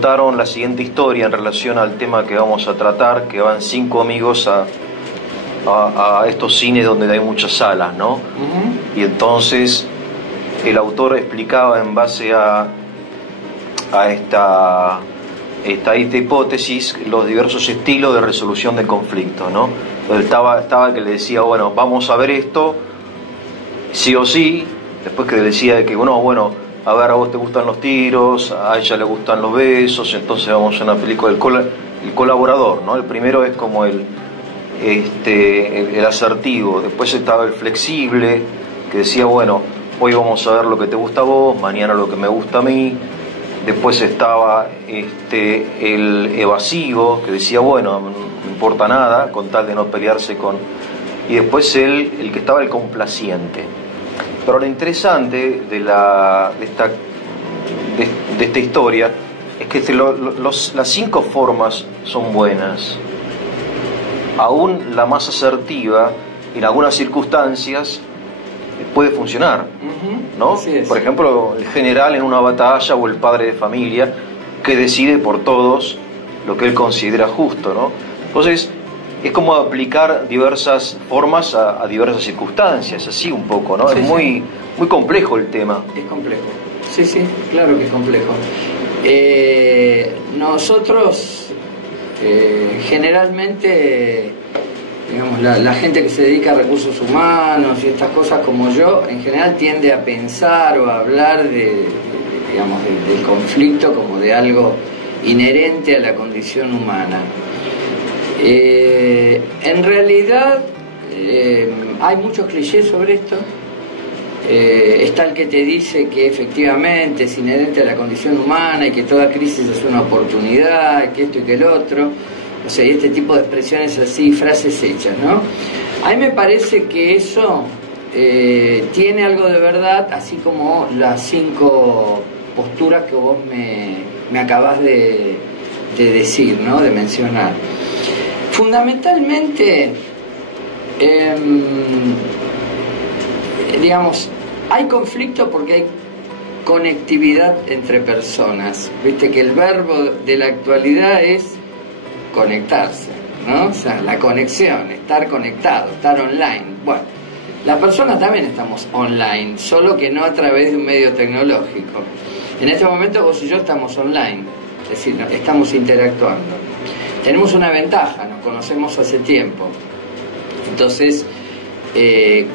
contaron la siguiente historia en relación al tema que vamos a tratar, que van 5 amigos a estos cines donde hay muchas salas, ¿no? Y entonces el autor explicaba en base a esta hipótesis los diversos estilos de resolución de conflictos, ¿no? Entonces estaba que le decía, bueno, vamos a ver esto, sí o sí, después que le decía que, bueno, a ver, a vos te gustan los tiros, a ella le gustan los besos, entonces vamos a una película, el colaborador, ¿no? El primero es como el asertivo, después estaba el flexible, que decía, bueno, hoy vamos a ver lo que te gusta a vos, mañana lo que me gusta a mí. Después estaba el evasivo, que decía, bueno, no importa nada, con tal de no pelearse con... Y después el que estaba el complaciente. Pero lo interesante de esta historia es que las 5 formas son buenas. Aún la más asertiva, en algunas circunstancias, puede funcionar, ¿no? Por ejemplo, el general en una batalla o el padre de familia que decide por todos lo que él considera justo, ¿no? Entonces, es como aplicar diversas formas a diversas circunstancias, así un poco, ¿no? Es muy complejo el tema. Es complejo, sí, claro que es complejo. Nosotros, generalmente... digamos, la gente que se dedica a recursos humanos y estas cosas como yo, en general tiende a pensar o a hablar del conflicto como de algo inherente a la condición humana. En realidad hay muchos clichés sobre esto. Está el que te dice que efectivamente es inherente a la condición humana y que toda crisis es una oportunidad, que esto y que el otro. O sea, y este tipo de expresiones así, frases hechas, ¿no? A mí me parece que eso tiene algo de verdad, así como las 5 posturas que vos me acabás de decir, ¿no? De mencionar. Fundamentalmente, digamos, hay conflicto porque hay conectividad entre personas. Viste que el verbo de la actualidad es conectarse, ¿no? O sea, la conexión, estar conectado, estar online. Bueno, las personas también estamos online, solo que no a través de un medio tecnológico. En este momento vos y yo estamos online, es decir, estamos interactuando. Tenemos una ventaja, nos conocemos hace tiempo. Entonces,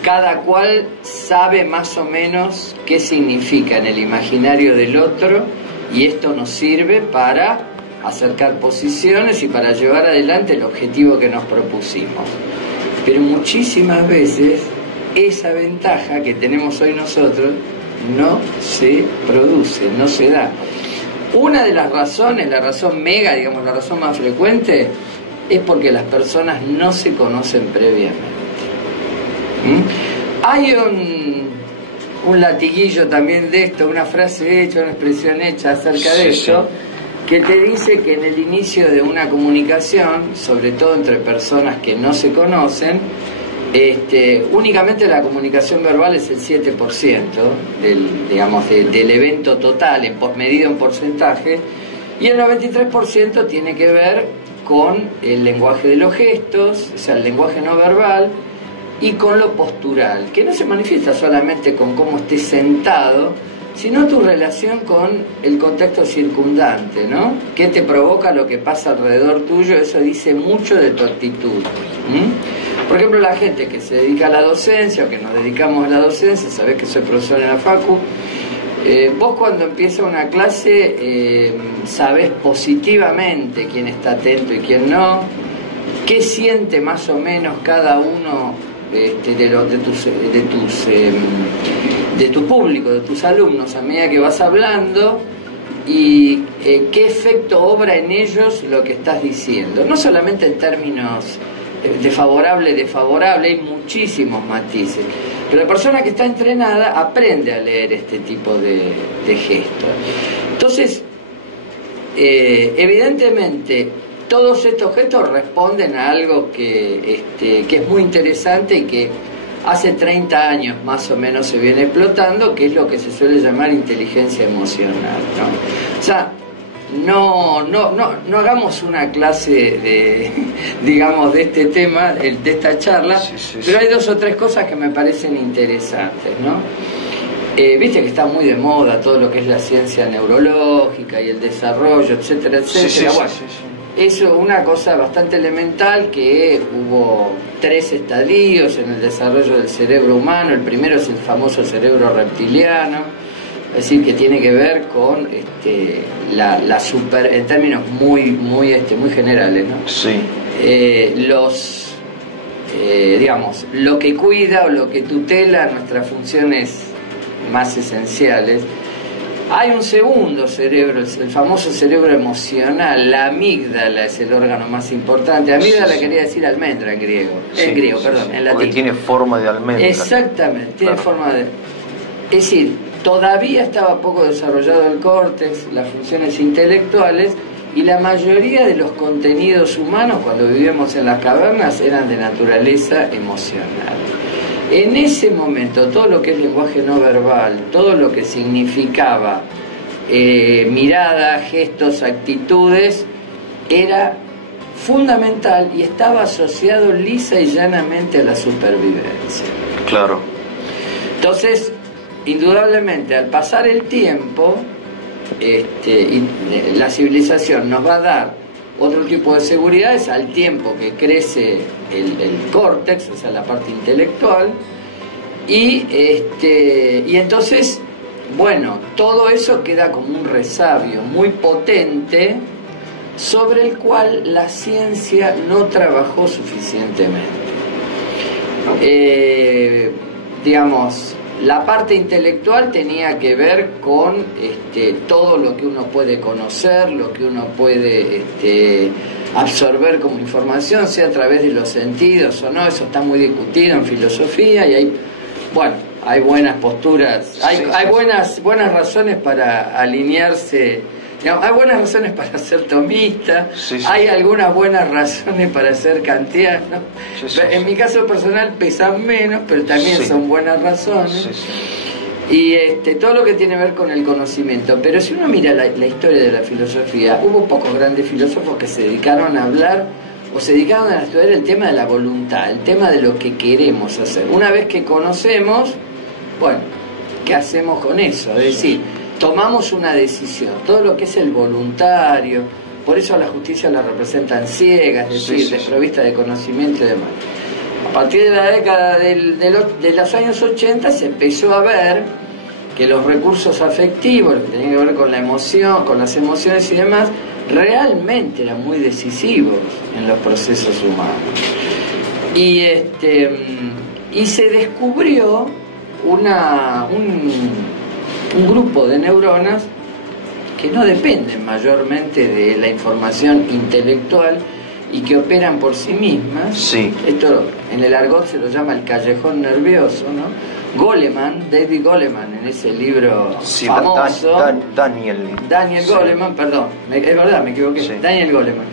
cada cual sabe más o menos qué significa en el imaginario del otro y esto nos sirve para acercar posiciones y para llevar adelante el objetivo que nos propusimos. Pero muchísimas veces esa ventaja que tenemos hoy nosotros no se produce, no se da. Una de las razones, la razón mega, digamos, la razón más frecuente, es porque las personas no se conocen previamente. Hay un latiguillo también de esto, una frase hecha, una expresión hecha acerca de esto, que te dice que en el inicio de una comunicación, sobre todo entre personas que no se conocen, únicamente la comunicación verbal es el 7% del evento total, medido en porcentaje, y el 93% tiene que ver con el lenguaje de los gestos, o sea, el lenguaje no verbal, y con lo postural, que no se manifiesta solamente con cómo estés sentado, sino tu relación con el contexto circundante, ¿no? ¿Qué te provoca lo que pasa alrededor tuyo? Eso dice mucho de tu actitud. Por ejemplo, la gente que se dedica a la docencia o que nos dedicamos a la docencia, sabés que soy profesor en la facu, vos cuando empieza una clase sabés positivamente quién está atento y quién no, qué siente más o menos cada uno de tu público, de tus alumnos a medida que vas hablando y qué efecto obra en ellos lo que estás diciendo. No solamente en términos de favorable, desfavorable, hay muchísimos matices. Pero la persona que está entrenada aprende a leer este tipo de gestos. Entonces, evidentemente, todos estos gestos responden a algo que es muy interesante y que hace 30 años más o menos se viene explotando, que es lo que se suele llamar inteligencia emocional, ¿no? O sea, no hagamos una clase de, digamos, de este tema, de esta charla, pero hay 2 o 3 cosas que me parecen interesantes, ¿no? Viste que está muy de moda todo lo que es la ciencia neurológica y el desarrollo, etcétera, etcétera. Bueno, eso, una cosa bastante elemental, que hubo 3 estadios en el desarrollo del cerebro humano. El primero es el famoso cerebro reptiliano, es decir, que tiene que ver con la super, en términos muy generales, ¿no? Sí. Digamos, lo que cuida o lo que tutela nuestras funciones más esenciales. Hay un segundo cerebro, el famoso cerebro emocional. La amígdala es el órgano más importante. Amígdala quería decir almendra en griego. En griego, perdón, en latín. Porque tiene forma de almendra. Exactamente, tiene forma de... Es decir, todavía estaba poco desarrollado el córtex, las funciones intelectuales, y la mayoría de los contenidos humanos cuando vivíamos en las cavernas eran de naturaleza emocional. En ese momento, todo lo que es lenguaje no verbal, todo lo que significaba mirada, gestos, actitudes, era fundamental y estaba asociado lisa y llanamente a la supervivencia. Claro. Entonces, indudablemente, al pasar el tiempo, la civilización nos va a dar otro tipo de seguridades al tiempo que crece el córtex, o sea, la parte intelectual, y entonces, bueno, todo eso queda como un resabio muy potente sobre el cual la ciencia no trabajó suficientemente. Digamos, la parte intelectual tenía que ver con todo lo que uno puede conocer, lo que uno puede absorber como información, sea a través de los sentidos o no. Eso está muy discutido en filosofía, y hay buenas posturas, hay buenas razones para alinearse, digamos, hay buenas razones para ser tomista, hay algunas buenas razones para ser kantiano. En mi caso personal pesan menos, pero también son buenas razones. Y todo lo que tiene que ver con el conocimiento. Pero si uno mira la historia de la filosofía, hubo pocos grandes filósofos que se dedicaron a hablar o se dedicaron a estudiar el tema de la voluntad, el tema de lo que queremos hacer. Una vez que conocemos, bueno, ¿qué hacemos con eso? Es decir, tomamos una decisión. Todo lo que es el voluntario, por eso a la justicia la representan ciega, es decir, desprovista de conocimiento y demás. A partir de la década de los años 80 se empezó a ver que los recursos afectivos, lo que tenían que ver con la emoción, con las emociones y demás, realmente eran muy decisivos en los procesos humanos. Y se descubrió un grupo de neuronas que no dependen mayormente de la información intelectual y que operan por sí mismas. Sí. Esto en el argot se lo llama el callejón nervioso, ¿no? David Goleman, en ese libro famoso, Daniel Goleman, perdón, es verdad, me equivoqué, Daniel Goleman,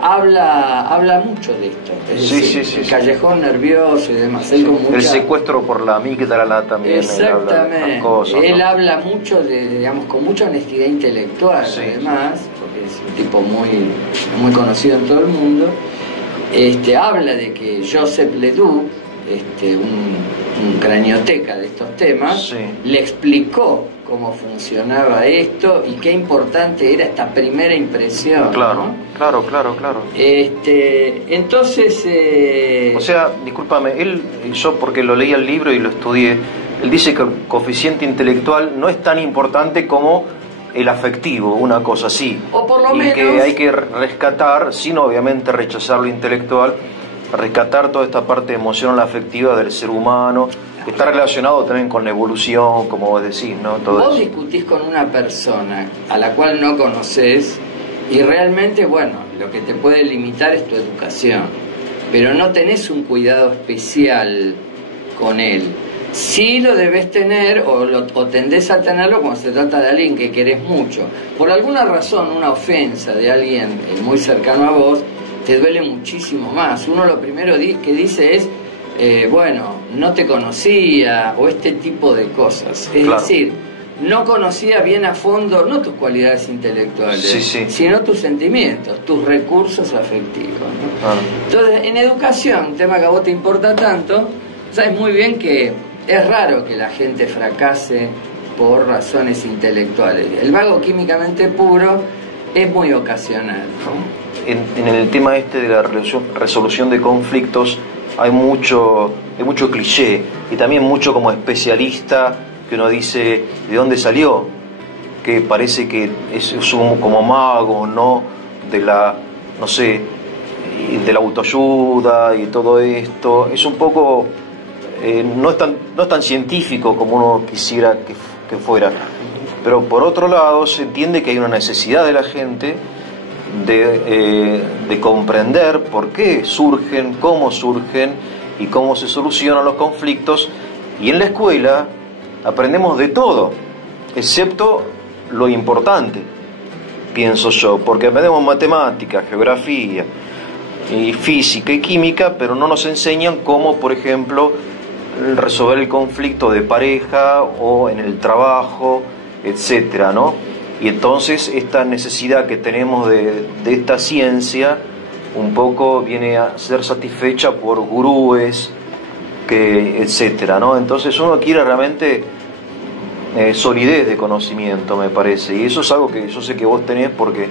habla mucho de esto, es decir, el callejón nervioso y demás. El secuestro por la amígdala también. Exactamente. Él habla mucho digamos, con mucha honestidad intelectual, además, porque es un tipo muy conocido en todo el mundo. Habla de que Joseph Ledoux, un cranioteca de estos temas, le explicó cómo funcionaba esto y qué importante era esta primera impresión. Claro. Entonces... O sea, discúlpame, yo porque lo leí el libro y lo estudié, él dice que el coeficiente intelectual no es tan importante como el afectivo, una cosa así. O por lo menos... que hay que rescatar, sin obviamente rechazar lo intelectual, rescatar toda esta parte emocional afectiva del ser humano, que está relacionado también con la evolución, como vos decís, ¿no? Vos discutís con una persona a la cual no conocés y realmente, lo que te puede limitar es tu educación, pero no tenés un cuidado especial con él. Sí lo debes tener o tendés a tenerlo cuando se trata de alguien que querés mucho. Por alguna razón, una ofensa de alguien muy cercano a vos te duele muchísimo más. Uno lo primero que dice es, no te conocía, o este tipo de cosas. Es decir, no conocía bien a fondo, no tus cualidades intelectuales, sino tus sentimientos, tus recursos afectivos, ¿no? Entonces, en educación, un tema que a vos te importa tanto, sabes muy bien que es raro que la gente fracase por razones intelectuales. El vago químicamente puro es muy ocasional, ¿no? En el tema de la resolución de conflictos hay mucho cliché y también mucho como especialista que uno dice de dónde salió, que parece que es como mago, ¿no? De la, no sé, de la autoayuda y todo esto. Es un poco, no es tan científico como uno quisiera que fuera. Pero por otro lado se entiende que hay una necesidad de la gente de comprender por qué surgen, cómo surgen y cómo se solucionan los conflictos. Y en la escuela aprendemos de todo, excepto lo importante, pienso yo, porque aprendemos matemática, geografía, y física y química, pero no nos enseñan cómo, por ejemplo, resolver el conflicto de pareja o en el trabajo, etcétera, ¿no? Y entonces esta necesidad que tenemos de esta ciencia un poco viene a ser satisfecha por gurúes, etcétera, ¿no? Entonces uno quiere realmente solidez de conocimiento, me parece, y eso es algo que yo sé que vos tenés porque,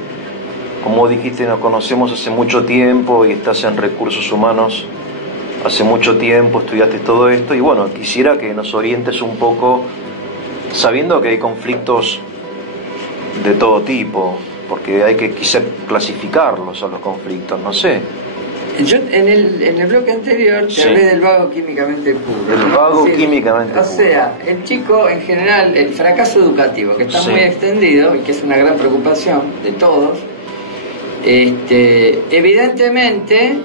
como dijiste, nos conocemos hace mucho tiempo y estás en recursos humanos hace mucho tiempo, estudiaste todo esto, y bueno, quisiera que nos orientes un poco, sabiendo que hay conflictos de todo tipo, porque hay que quizá clasificarlos a los conflictos, no sé. Yo en el bloque anterior te hablé del vago químicamente puro. Del vago químicamente puro. O sea, el chico en general, el fracaso educativo, que está muy extendido y que es una gran preocupación de todos, evidentemente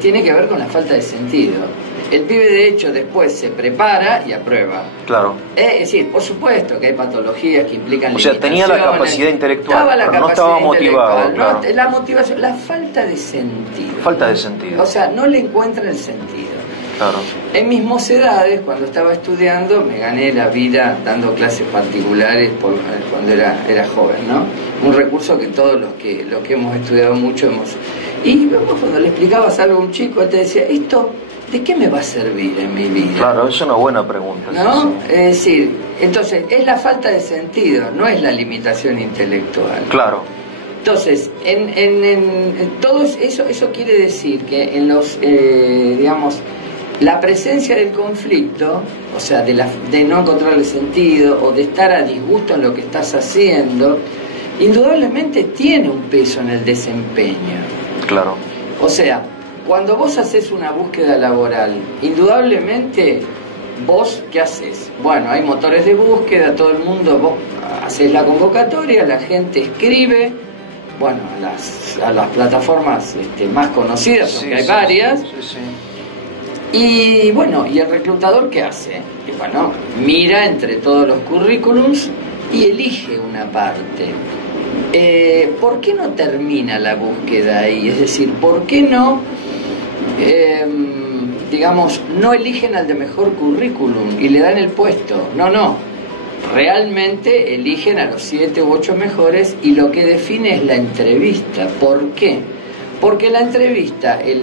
tiene que ver con la falta de sentido. El pibe de hecho después se prepara y aprueba. Claro. Es decir, por supuesto que hay patologías que implican limitaciones. O sea, tenía la capacidad intelectual, pero no estaba motivado. Claro. No, la motivación, la falta de sentido. Falta de sentido. O sea, no le encuentra el sentido. Claro. En mis mocedades, cuando estaba estudiando, me gané la vida dando clases particulares cuando era joven, ¿no? Un recurso que todos los que hemos estudiado mucho hemos... Y cuando le explicabas algo a un chico, él te decía, esto... ¿de qué me va a servir en mi vida? Claro, es una buena pregunta. ¿No? Sí. Es decir, entonces, es la falta de sentido, no es la limitación intelectual. Claro. Entonces, en todo eso quiere decir que en los, digamos, la presencia del conflicto, o sea, de no encontrarle sentido o de estar a disgusto en lo que estás haciendo, indudablemente tiene un peso en el desempeño. Claro. O sea, cuando vos haces una búsqueda laboral, indudablemente, ¿vos qué haces? Bueno, hay motores de búsqueda, todo el mundo, vos haces la convocatoria, la gente escribe, bueno, a las plataformas más conocidas, porque hay varias. Y bueno, ¿y el reclutador qué hace? Y bueno, mira entre todos los currículums y elige una parte. ¿Por qué no termina la búsqueda ahí? Es decir, ¿por qué no... digamos, no eligen al de mejor currículum y le dan el puesto? No, realmente eligen a los 7 u 8 mejores y lo que define es la entrevista. ¿Por qué? Porque la entrevista, el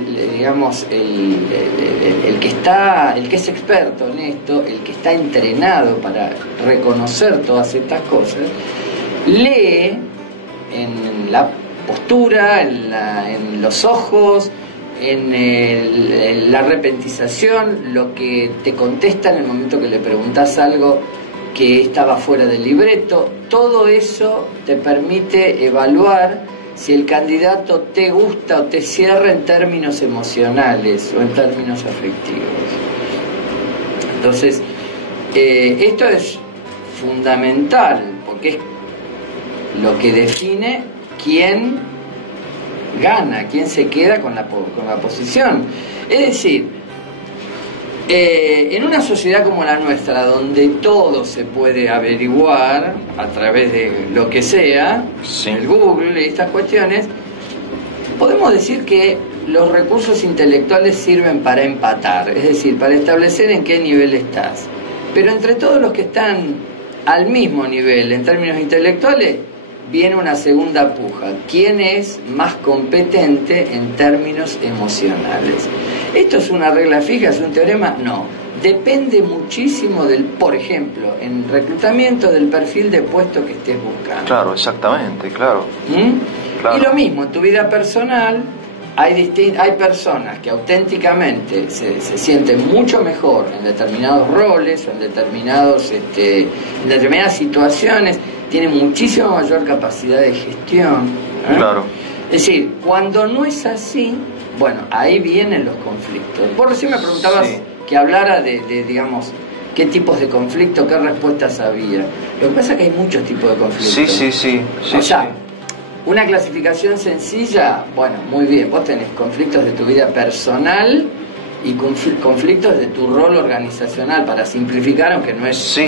que es experto en esto, el que está entrenado para reconocer todas estas cosas, lee en la postura, en los ojos, en la repentización, lo que te contesta en el momento que le preguntas algo que estaba fuera del libreto. Todo eso te permite evaluar si el candidato te gusta o te cierra en términos emocionales o en términos afectivos. Entonces, esto es fundamental porque es lo que define quién gana, quién se queda con la posición. Es decir, en una sociedad como la nuestra, donde todo se puede averiguar a través de lo que sea, el Google y estas cuestiones, podemos decir que los recursos intelectuales sirven para empatar, es decir, para establecer en qué nivel estás. Pero entre todos los que están al mismo nivel en términos intelectuales, viene una segunda puja. ¿Quién es más competente en términos emocionales? ¿Esto es una regla fija, es un teorema? No. Depende muchísimo del, por ejemplo, en reclutamiento, del perfil de puesto que estés buscando. Claro, exactamente, claro. Claro. Y lo mismo, en tu vida personal, hay personas que auténticamente se sienten mucho mejor en determinados roles o en determinadas situaciones, tienen muchísima mayor capacidad de gestión. Claro. Es decir, cuando no es así, bueno, ahí vienen los conflictos. Vos recién me preguntabas que hablara de, digamos, qué tipos de conflictos, qué respuestas había. Lo que pasa es que hay muchos tipos de conflictos. Sí. O sea, una clasificación sencilla, bueno, muy bien, vos tenés conflictos de tu vida personal y conflictos de tu rol organizacional, para simplificar, aunque no es... Sí.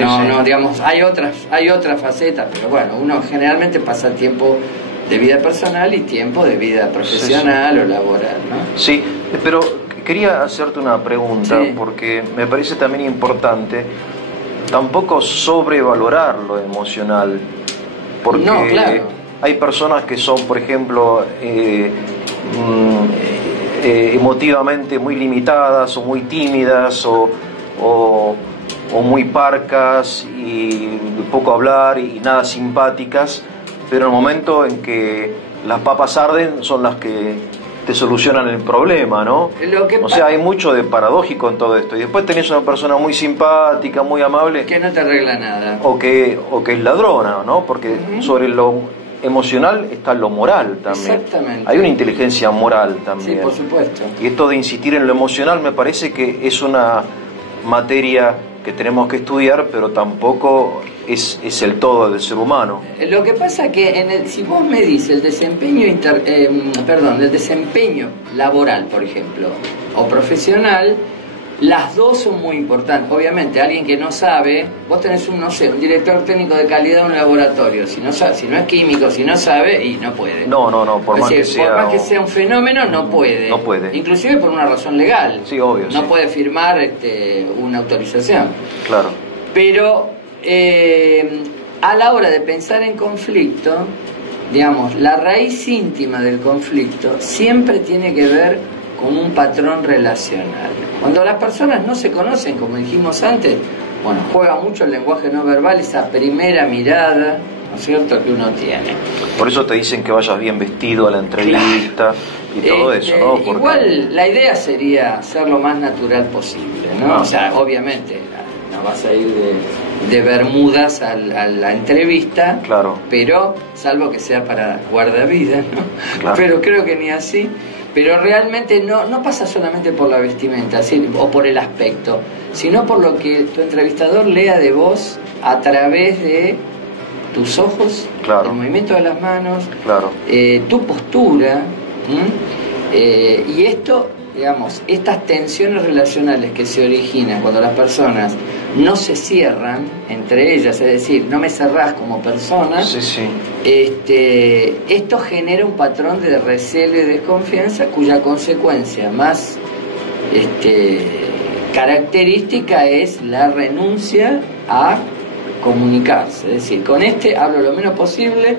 No, digamos, hay otras facetas, pero bueno, uno generalmente pasa tiempo de vida personal y tiempo de vida profesional o laboral, ¿no? Sí, pero quería hacerte una pregunta, porque me parece también importante tampoco sobrevalorar lo emocional, porque no, claro, hay personas que son, por ejemplo, emotivamente muy limitadas o muy tímidas o muy parcas y poco hablar y nada simpáticas, pero en el momento en que las papas arden son las que te solucionan el problema, ¿no? O sea, hay mucho de paradójico en todo esto. Y después tenés una persona muy simpática, muy amable, que no te arregla nada, o que es ladrona, ¿no? Porque sobre lo emocional está lo moral también. Exactamente. Hay una inteligencia moral también. Sí, por supuesto. Y esto de insistir en lo emocional me parece que es una materia que tenemos que estudiar, pero tampoco es el todo del ser humano. Lo que pasa que si vos medís el desempeño el desempeño laboral, por ejemplo, o profesional, las dos son muy importantes. Obviamente, alguien que no sabe, vos tenés un director técnico de calidad de un laboratorio, si no es químico, si no sabe, y no puede. No, por más que sea un fenómeno, no puede. No puede. Inclusive por una razón legal. Sí, obvio. No puede firmar una autorización. Claro. Pero a la hora de pensar en conflicto, digamos, la raíz íntima del conflicto siempre tiene que ver con un patrón relacional. Cuando las personas no se conocen, como dijimos antes, bueno, juega mucho el lenguaje no verbal, esa primera mirada, ¿no es cierto?, que uno tiene. Por eso te dicen que vayas bien vestido a la entrevista, y todo eso, ¿no? Porque... Igual la idea sería ser lo más natural posible, ¿no? O sea, obviamente no vas a ir de bermudas a la entrevista, claro, pero salvo que sea para guardavidas, ¿no? Claro. Pero creo que ni así. Pero realmente no pasa solamente por la vestimenta, ¿sí?, o por el aspecto, sino por lo que tu entrevistador lea de vos a través de tus ojos, claro, el movimiento de las manos, claro, tu postura, y esto, digamos, estas tensiones relacionales que se originan cuando las personas no se cierran entre ellas, es decir, no me cerrás como persona, sí. Esto genera un patrón de recelo y desconfianza cuya consecuencia más característica es la renuncia a comunicarse, es decir, con hablo lo menos posible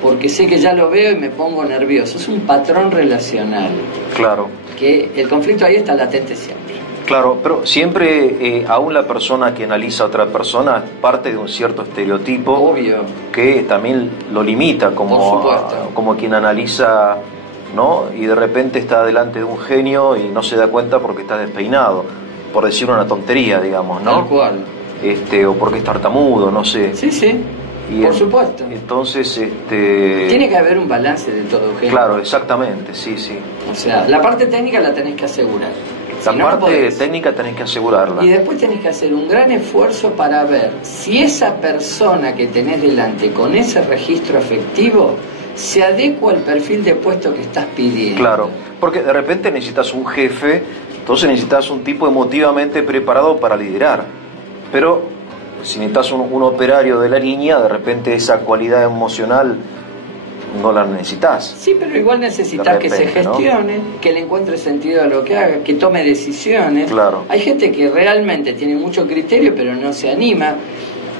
porque sé que ya lo veo y me pongo nervioso. Es un patrón relacional. Claro. Que el conflicto ahí está latente siempre. Claro, pero siempre, aún la persona que analiza a otra persona parte de un cierto estereotipo. Obvio. Que también lo limita, como quien analiza, ¿no? Y de repente está delante de un genio y no se da cuenta porque está despeinado, por decir una tontería, digamos, ¿no? Tal cual. O porque es tartamudo, no sé. Sí. Y por supuesto. Entonces, tiene que haber un balance de todo, Eugenio. Claro, exactamente, sí. O sea, la parte técnica la tenés que asegurar. La parte técnica tenés que asegurarla. Y después tenés que hacer un gran esfuerzo para ver si esa persona que tenés delante con ese registro afectivo se adecua al perfil de puesto que estás pidiendo. Claro, porque de repente necesitas un jefe, entonces necesitas un tipo emotivamente preparado para liderar. Pero si necesitas un operario de la línea, de repente esa cualidad emocional no la necesitas. Sí, pero igual necesitas que se gestione, ¿no?, que le encuentre sentido a lo que haga, que tome decisiones. Claro. Hay gente que realmente tiene mucho criterio, pero no se anima.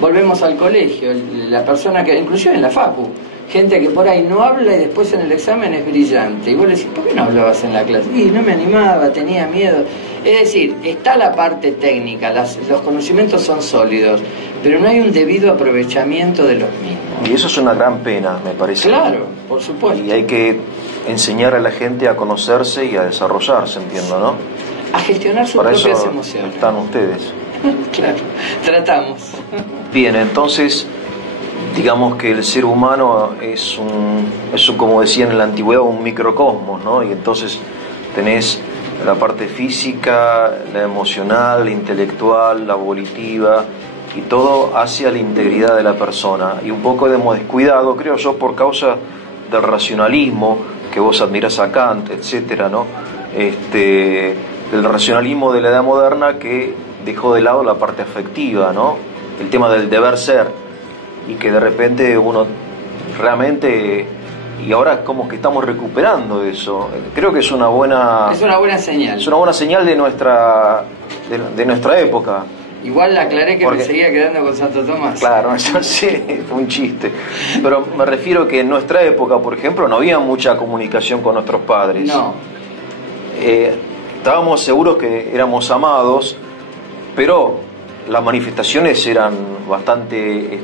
volvemos al colegio, la persona que, inclusive en la facu, gente que por ahí no habla y después en el examen es brillante. Y vos le decís, ¿por qué no hablabas en la clase? Y no me animaba, tenía miedo. Es decir, está la parte técnica, los conocimientos son sólidos, pero no hay un debido aprovechamiento de los mismos. Y eso es una gran pena, me parece. Claro, por supuesto. Y hay que enseñar a la gente a conocerse y a desarrollarse, entiendo, ¿no? A gestionar sus Para propias eso emociones. están ustedes. Claro, tratamos. Bien, entonces, digamos que el ser humano es como decían en la antigüedad, un microcosmos, ¿no? Y entonces tenés la parte física, la emocional, la intelectual, la volitiva, y todo hacia la integridad de la persona. Y un poco hemos descuidado, creo yo, por causa del racionalismo, que vos admirás a Kant, etcétera, ¿no? Del racionalismo de la edad moderna, que dejó de lado la parte afectiva, ¿no? El tema del deber ser, y que de repente uno realmente, y ahora como que estamos recuperando eso. Creo que es una buena señal. Es una buena señal de nuestra época. Igual aclaré que me seguía quedando con Santo Tomás. Claro, eso sí, fue un chiste. Pero me refiero que en nuestra época, por ejemplo, no había mucha comunicación con nuestros padres. No. Estábamos seguros que éramos amados, pero las manifestaciones eran bastante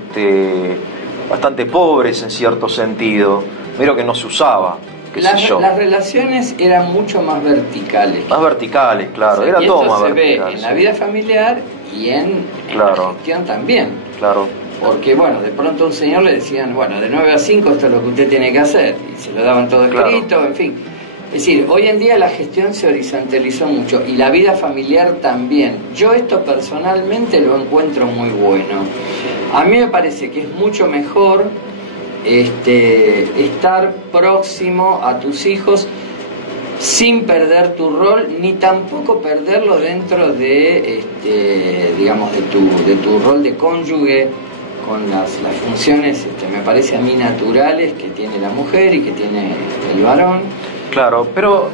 pobres en cierto sentido. Pero que no se usaba, Las relaciones eran mucho más verticales. Más verticales, claro. Sí, era y todo esto más se vertical. ve en la vida familiar y en la gestión también. Claro. Porque, bueno, de pronto a un señor le decían, bueno, de 9 a 5 esto es lo que usted tiene que hacer. Y se lo daban todo escrito, en fin. Es decir, hoy en día la gestión se horizontalizó mucho y la vida familiar también. Yo esto personalmente lo encuentro muy bueno. A mí me parece que es mucho mejor estar próximo a tus hijos sin perder tu rol, ni tampoco perderlo dentro de, digamos, de tu rol de cónyuge, con las funciones, me parece a mí, naturales que tiene la mujer y que tiene el varón. Claro, pero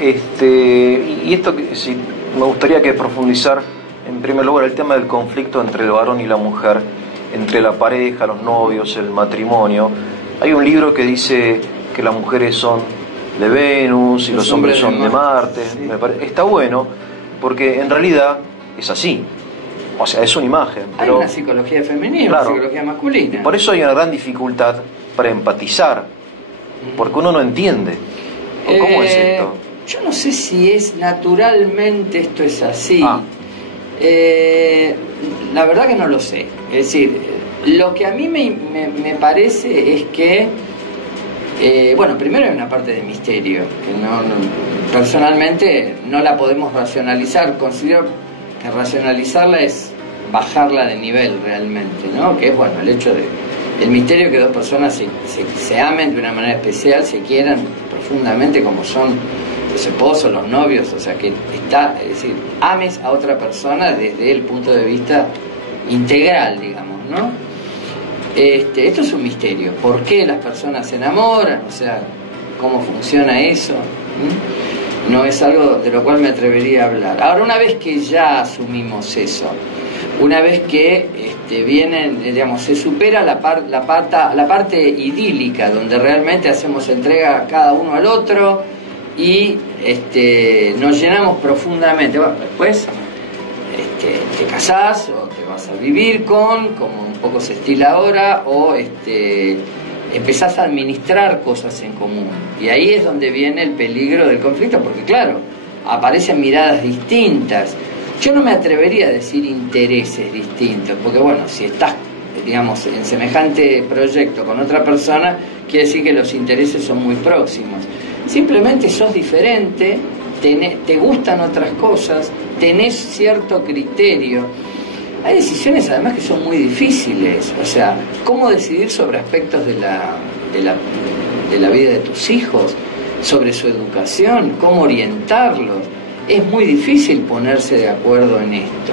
y esto sí, me gustaría que profundizar en primer lugar el tema del conflicto entre el varón y la mujer, entre la pareja, los novios, el matrimonio. Hay un libro que dice que las mujeres son de Venus y los hombres son de Marte. Sí. Está bueno, porque en realidad es así. O sea, es una imagen. Pero hay una psicología femenina, claro, una psicología masculina. Y por eso hay una gran dificultad para empatizar, porque uno no entiende. ¿Cómo es esto? Yo no sé si es naturalmente esto es así. La verdad que no lo sé. Es decir, lo que a mí me parece es que, bueno, primero hay una parte de misterio, que personalmente no la podemos racionalizar. Considero que racionalizarla es bajarla de nivel realmente, ¿no? Que es, bueno, el hecho de el misterio que dos personas se amen de una manera especial, se quieran profundamente como son los esposos, los novios, o sea, que es decir, ames a otra persona desde el punto de vista integral, digamos, ¿no? Esto es un misterio. ¿Por qué las personas se enamoran? O sea, ¿cómo funciona eso? No es algo de lo cual me atrevería a hablar. Ahora, una vez que ya asumimos eso, una vez que vienen, digamos, se supera la parte idílica, donde realmente hacemos entrega cada uno al otro y nos llenamos profundamente. Bueno, después te casás o te vas a vivir como un poco se estila ahora, o empezás a administrar cosas en común. Y ahí es donde viene el peligro del conflicto, porque claro, aparecen miradas distintas. Yo no me atrevería a decir intereses distintos, porque bueno, si estás, digamos, en semejante proyecto con otra persona, quiere decir que los intereses son muy próximos. Simplemente sos diferente, te gustan otras cosas, tenés cierto criterio. Hay decisiones además que son muy difíciles, o sea, cómo decidir sobre aspectos de la vida de tus hijos, sobre su educación, cómo orientarlos. Es muy difícil ponerse de acuerdo en esto.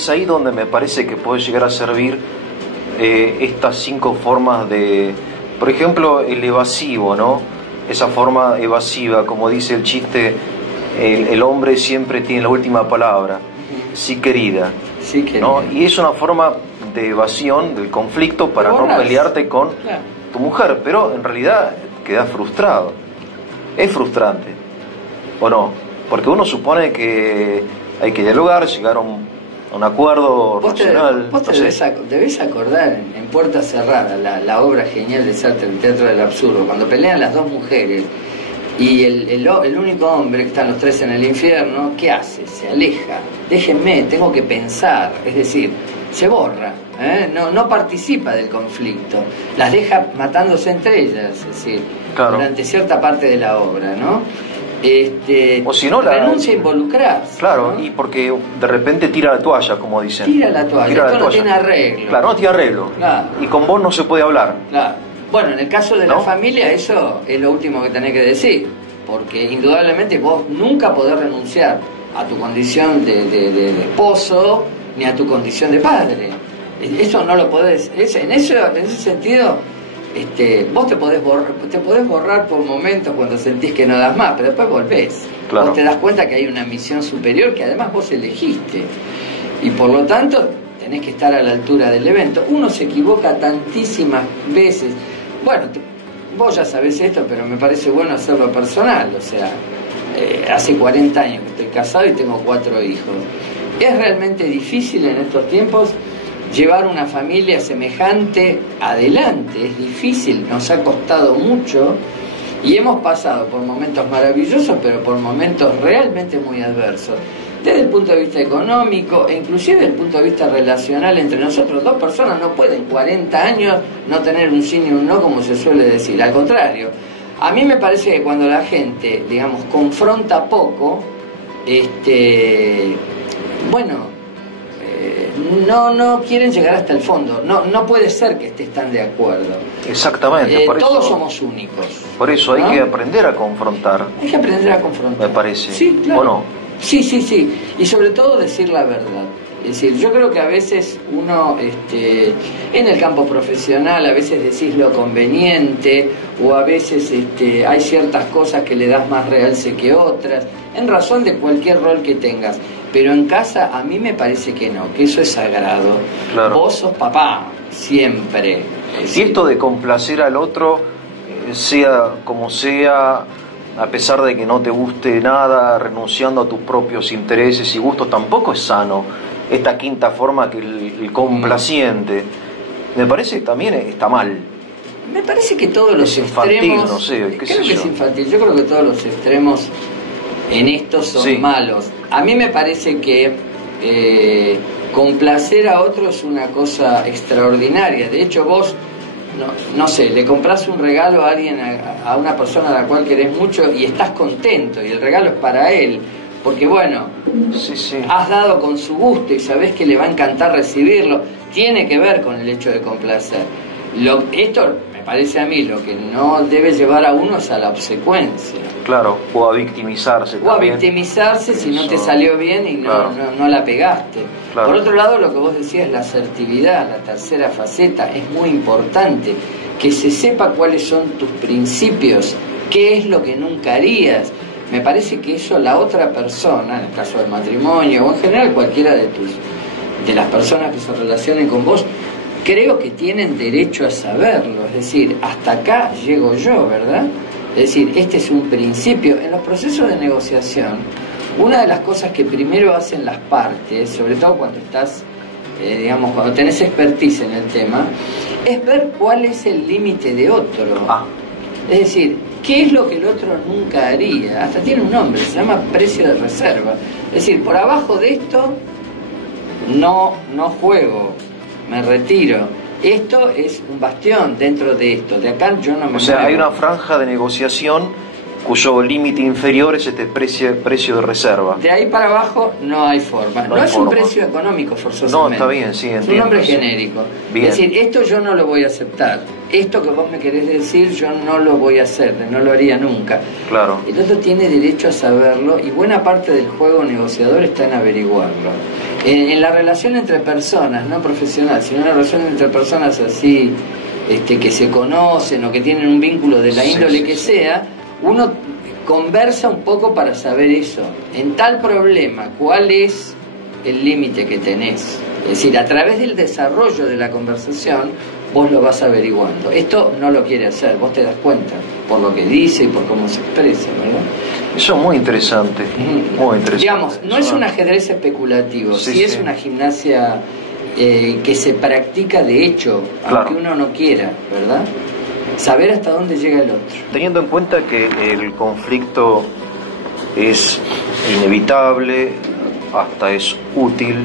es ahí donde me parece que puede llegar a servir estas 5 formas de, por ejemplo, el evasivo, ¿no? Esa forma evasiva, como dice el chiste, el hombre siempre tiene la última palabra. Sí, querida. Sí, querida. ¿No? Y es una forma de evasión del conflicto para no pelearte con tu mujer, pero en realidad quedas frustrado. Es frustrante, ¿o no? Porque uno supone que hay que dialogar, llegar a un acuerdo racional. Vos te debés acordar en Puerta Cerrada, la obra genial de Sartre, el Teatro del Absurdo, cuando pelean las 2 mujeres y el único hombre, que están los 3 en el infierno, ¿qué hace? Se aleja. Déjenme, tengo que pensar. Es decir, se borra, no participa del conflicto, las deja matándose entre ellas, es decir, durante cierta parte de la obra, ¿no? O si no, renuncia a involucrarse. Claro, ¿no? Y porque de repente tira la toalla, como dicen. Tira la toalla, esto no tiene arreglo. Claro, no tiene arreglo. Claro. Y con vos no se puede hablar. Claro. Bueno, en el caso de la familia, eso es lo último que tenés que decir, porque indudablemente vos nunca podés renunciar a tu condición de esposo ni a tu condición de padre. Eso no lo podés. En ese sentido, vos te podés borrar por momentos cuando sentís que no das más, pero después volvés. Claro. Vos te das cuenta que hay una misión superior que además vos elegiste. Y por lo tanto, tenés que estar a la altura del evento. Uno se equivoca tantísimas veces. Bueno, vos ya sabés esto, pero me parece bueno hacerlo personal. O sea, hace 40 años que estoy casado y tengo 4 hijos. Es realmente difícil en estos tiempos llevar una familia semejante adelante. Es difícil, nos ha costado mucho y hemos pasado por momentos maravillosos, pero por momentos realmente muy adversos. Desde el punto de vista económico e inclusive desde el punto de vista relacional entre nosotros, 2 personas no pueden 40 años no tener un sí ni un no, como se suele decir. Al contrario, a mí me parece que cuando la gente, digamos, confronta poco, no quieren llegar hasta el fondo. No puede ser que estés tan de acuerdo. Exactamente. Por todos eso, somos únicos. Por eso hay que aprender a confrontar. Hay que aprender a confrontar. Me parece. Sí, claro. ¿O no? Sí. Y sobre todo decir la verdad. Es decir, yo creo que a veces uno, en el campo profesional, a veces decís lo conveniente, o a veces hay ciertas cosas que le das más realce que otras, en razón de cualquier rol que tengas. Pero en casa a mí me parece que no, que eso es sagrado. Claro. Vos sos papá, siempre. Y esto de complacer al otro, sea como sea, a pesar de que no te guste nada, renunciando a tus propios intereses y gustos, tampoco es sano. Esta 5ª forma, que el complaciente, me parece que también está mal. Me parece que todos los infantil, extremos, no sé, qué sé creo que yo. es infantil. Yo creo que todos los extremos en esto son malos. A mí me parece que complacer a otro es una cosa extraordinaria. De hecho, vos, no sé, le compras un regalo a alguien, a una persona a la cual querés mucho y estás contento y el regalo es para él, porque bueno, has dado con su gusto y sabés que le va a encantar recibirlo. Tiene que ver con el hecho de complacer. Esto me parece a mí lo que no debe llevar a uno es a la obsecuencia. Claro, o a victimizarse también. O a victimizarse si no te salió bien y no la pegaste. Claro. Por otro lado, lo que vos decías, la asertividad, la tercera faceta, es muy importante. Que se sepa cuáles son tus principios, qué es lo que nunca harías. Me parece que eso la otra persona, en el caso del matrimonio o en general cualquiera de las personas que se relacionen con vos, creo que tienen derecho a saberlo. Es decir, hasta acá llego yo, ¿verdad? Es decir, este es un principio. En los procesos de negociación, una de las cosas que primero hacen las partes, sobre todo cuando estás, cuando tenés expertise en el tema, es ver cuál es el límite de otro. Es decir, ¿qué es lo que el otro nunca haría? Hasta tiene un nombre, se llama precio de reserva. Es decir, por abajo de esto no juego, me retiro. Esto es un bastión dentro de esto. De acá yo no me O sea, muevo. hay una franja de negociación cuyo límite inferior es este precio de reserva. De ahí para abajo no hay forma. No es un precio económico forzosamente. No, está bien, sí, entiendo. Es un nombre genérico. Bien. Es decir, esto yo no lo voy a aceptar. Esto que vos me querés decir yo no lo voy a hacer, no lo haría nunca. Claro. El otro tiene derecho a saberlo y buena parte del juego negociador está en averiguarlo. En la relación entre personas, no profesional, sino en la relación entre personas así, que se conocen o que tienen un vínculo de la índole que sea, uno conversa un poco para saber eso. En tal problema, ¿cuál es el límite que tenés? Es decir, a través del desarrollo de la conversación, vos lo vas averiguando. Esto no lo quiere hacer, vos te das cuenta por lo que dice y por cómo se expresa, ¿verdad? Eso es muy interesante, muy interesante. Digamos, no es un ajedrez especulativo, sí es una gimnasia que se practica de hecho, aunque uno no quiera, ¿verdad? Saber hasta dónde llega el otro. Teniendo en cuenta que el conflicto es inevitable, hasta es útil,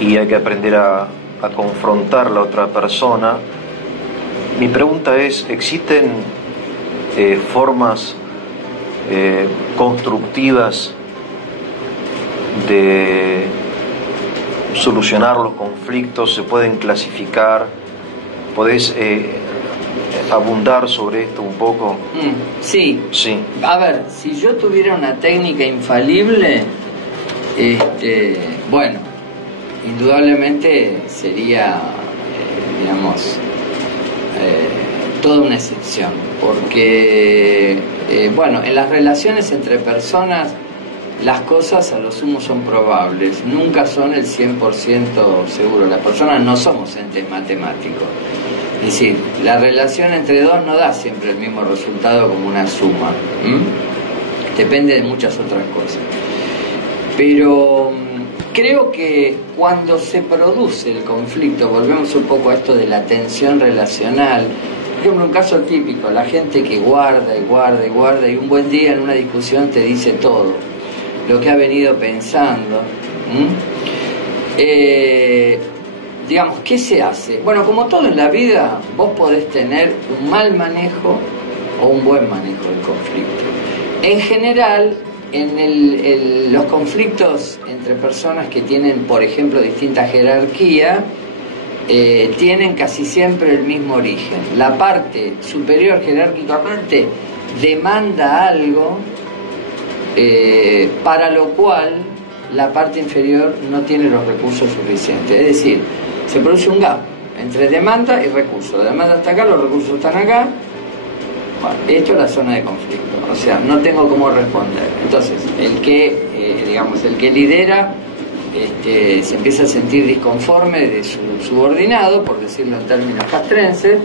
y hay que aprender a confrontar a la otra persona, mi pregunta es, ¿existen formas constructivas de solucionar los conflictos? ¿Se pueden clasificar? ¿Podés abundar sobre esto un poco? Sí. A ver, si yo tuviera una técnica infalible, bueno, indudablemente sería, toda una excepción, porque, bueno, en las relaciones entre personas las cosas a lo sumo son probables, nunca son el 100% seguro. Las personas no somos entes matemáticos. Es decir, la relación entre dos no da siempre el mismo resultado como una suma. Depende de muchas otras cosas. Pero creo que cuando se produce el conflicto, volvemos un poco a esto de la tensión relacional. Por ejemplo, un caso típico, la gente que guarda y guarda y guarda y un buen día en una discusión te dice todo lo que ha venido pensando. Digamos, ¿qué se hace? Bueno, como todo en la vida, vos podés tener un mal manejo o un buen manejo del conflicto. En general, en los conflictos entre personas que tienen, por ejemplo, distinta jerarquía, tienen casi siempre el mismo origen. La parte superior jerárquicamente demanda algo para lo cual la parte inferior no tiene los recursos suficientes. Es decir, se produce un gap entre demanda y recursos. La demanda está acá, los recursos están acá. Bueno, esto es la zona de conflicto. O sea, no tengo cómo responder. Entonces, el que lidera se empieza a sentir disconforme de su subordinado, por decirlo en términos castrenses,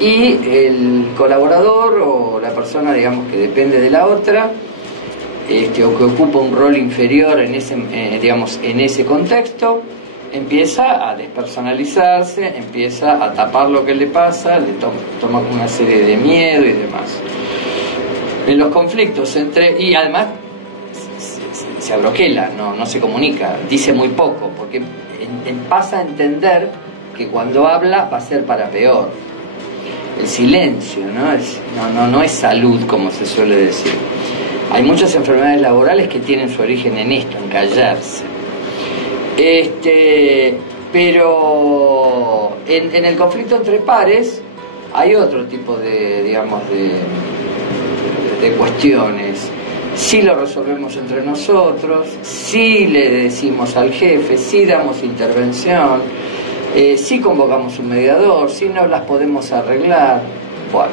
y el colaborador o la persona, digamos, que depende de la otra, o que ocupa un rol inferior en ese contexto, empieza a despersonalizarse, empieza a tapar lo que le pasa, le toma una serie de miedo y demás. En los conflictos y además se abroquela, no se comunica, dice muy poco, porque pasa a entender que cuando habla va a ser para peor. El silencio no es salud, como se suele decir. Hay muchas enfermedades laborales que tienen su origen en esto, en callarse. Pero en el conflicto entre pares hay otro tipo de cuestiones. Si lo resolvemos entre nosotros, si le decimos al jefe, si damos intervención, si convocamos un mediador, si no las podemos arreglar. Bueno,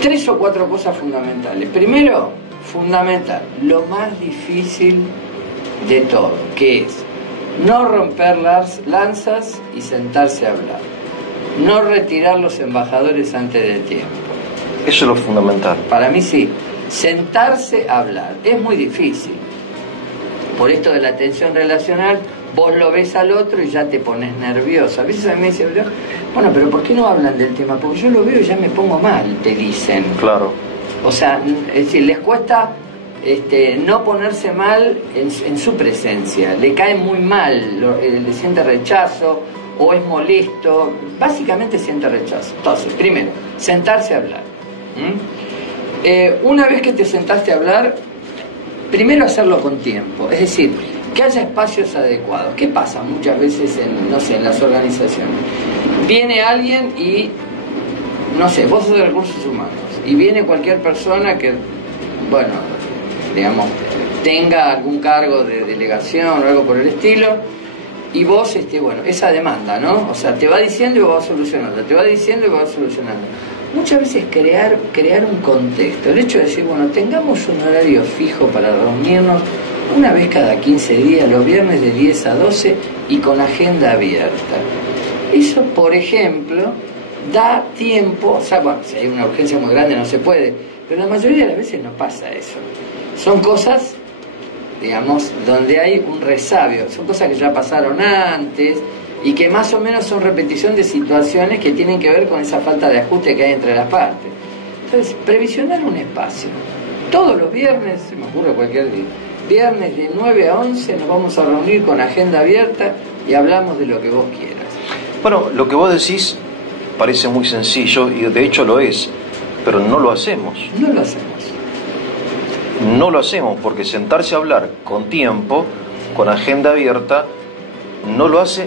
3 o 4 cosas fundamentales. Primero, fundamental, lo más difícil de todo, que es no romper lanzas y sentarse a hablar, no retirar los embajadores antes del tiempo. Eso es lo fundamental. Para mí sí, sentarse a hablar es muy difícil. Por esto de la tensión relacional, vos lo ves al otro y ya te pones nervioso. A veces a mí me dicen, bueno, pero ¿por qué no hablan del tema? Porque yo lo veo y ya me pongo mal, te dicen. Claro. O sea, es decir, les cuesta no ponerse mal en su presencia. Le cae muy mal, le siente rechazo o es molesto. Básicamente siente rechazo. Entonces, primero, sentarse a hablar. Una vez que te sentaste a hablar, primero hacerlo con tiempo. Es decir, que haya espacios adecuados. ¿Qué pasa muchas veces en las organizaciones? Viene alguien y, vos sos de recursos humanos, y viene cualquier persona que, tenga algún cargo de delegación o algo por el estilo, y vos, bueno, esa demanda, ¿no? O sea, te va diciendo y vos vas solucionando, te va diciendo y vos vas solucionando. Muchas veces crear un contexto, el hecho de decir, bueno, tengamos un horario fijo para reunirnos una vez cada 15 días, los viernes de 10 a 12 y con agenda abierta. Eso, por ejemplo, da tiempo, o sea, bueno, si hay una urgencia muy grande no se puede, pero la mayoría de las veces no pasa eso. Son cosas, digamos, donde hay un resabio, son cosas que ya pasaron antes y que más o menos son repetición de situaciones que tienen que ver con esa falta de ajuste que hay entre las partes. Entonces, previsionar un espacio. Todos los viernes, se me ocurre cualquier día, viernes de 9 a 11 nos vamos a reunir con agenda abierta y hablamos de lo que vos quieras. Bueno, lo que vos decís parece muy sencillo y de hecho lo es, pero no lo hacemos. No lo hacemos. No lo hacemos porque sentarse a hablar con tiempo, con agenda abierta, no lo hace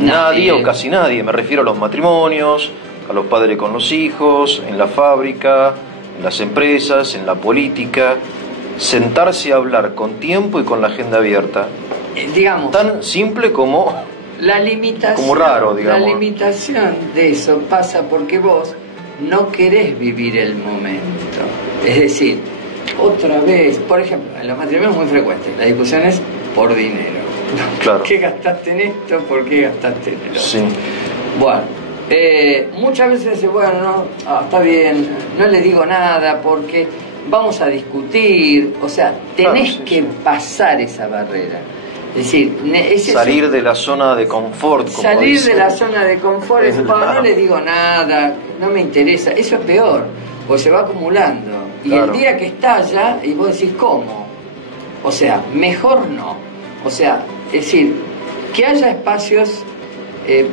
nadie o casi nadie. Me refiero a los matrimonios, a los padres con los hijos, en la fábrica, en las empresas, en la política. Sentarse a hablar con tiempo y con la agenda abierta. Digamos, tan simple como la limitación, como raro, digamos. La limitación de eso pasa porque vos no querés vivir el momento. Es decir, otra vez, por ejemplo, en los matrimonios es muy frecuente, la discusión es por dinero. Claro. ¿Por qué gastaste en esto? ¿Por qué gastaste en esto? Sí. Bueno, muchas veces dice, bueno, no, está bien, no le digo nada porque vamos a discutir, o sea, tenés que pasar esa barrera. Es decir, salir de la zona de confort. Como salir dice. de la zona de confort es, no le digo nada, no me interesa. Eso es peor, porque se va acumulando. Y claro. El día que estalla, y vos decís, ¿cómo? O sea, mejor no. O sea, es decir, que haya espacios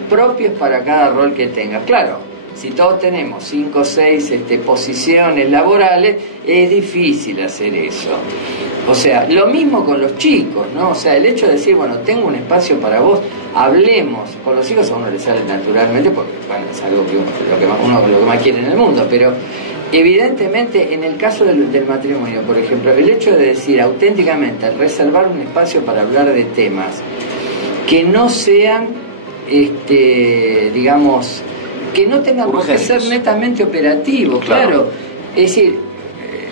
propios para cada rol que tengas. Claro, si todos tenemos 5 o 6 posiciones laborales, es difícil hacer eso. O sea, lo mismo con los chicos, ¿no? O sea, el hecho de decir, bueno, tengo un espacio para vos, hablemos. Con los hijos a uno le sale naturalmente, porque, bueno, es algo que uno lo que más quiere en el mundo, pero evidentemente en el caso del matrimonio, por ejemplo, el hecho de decir auténticamente, reservar un espacio para hablar de temas que no sean, digamos, que no tengan por qué ser netamente operativos, claro. Es decir,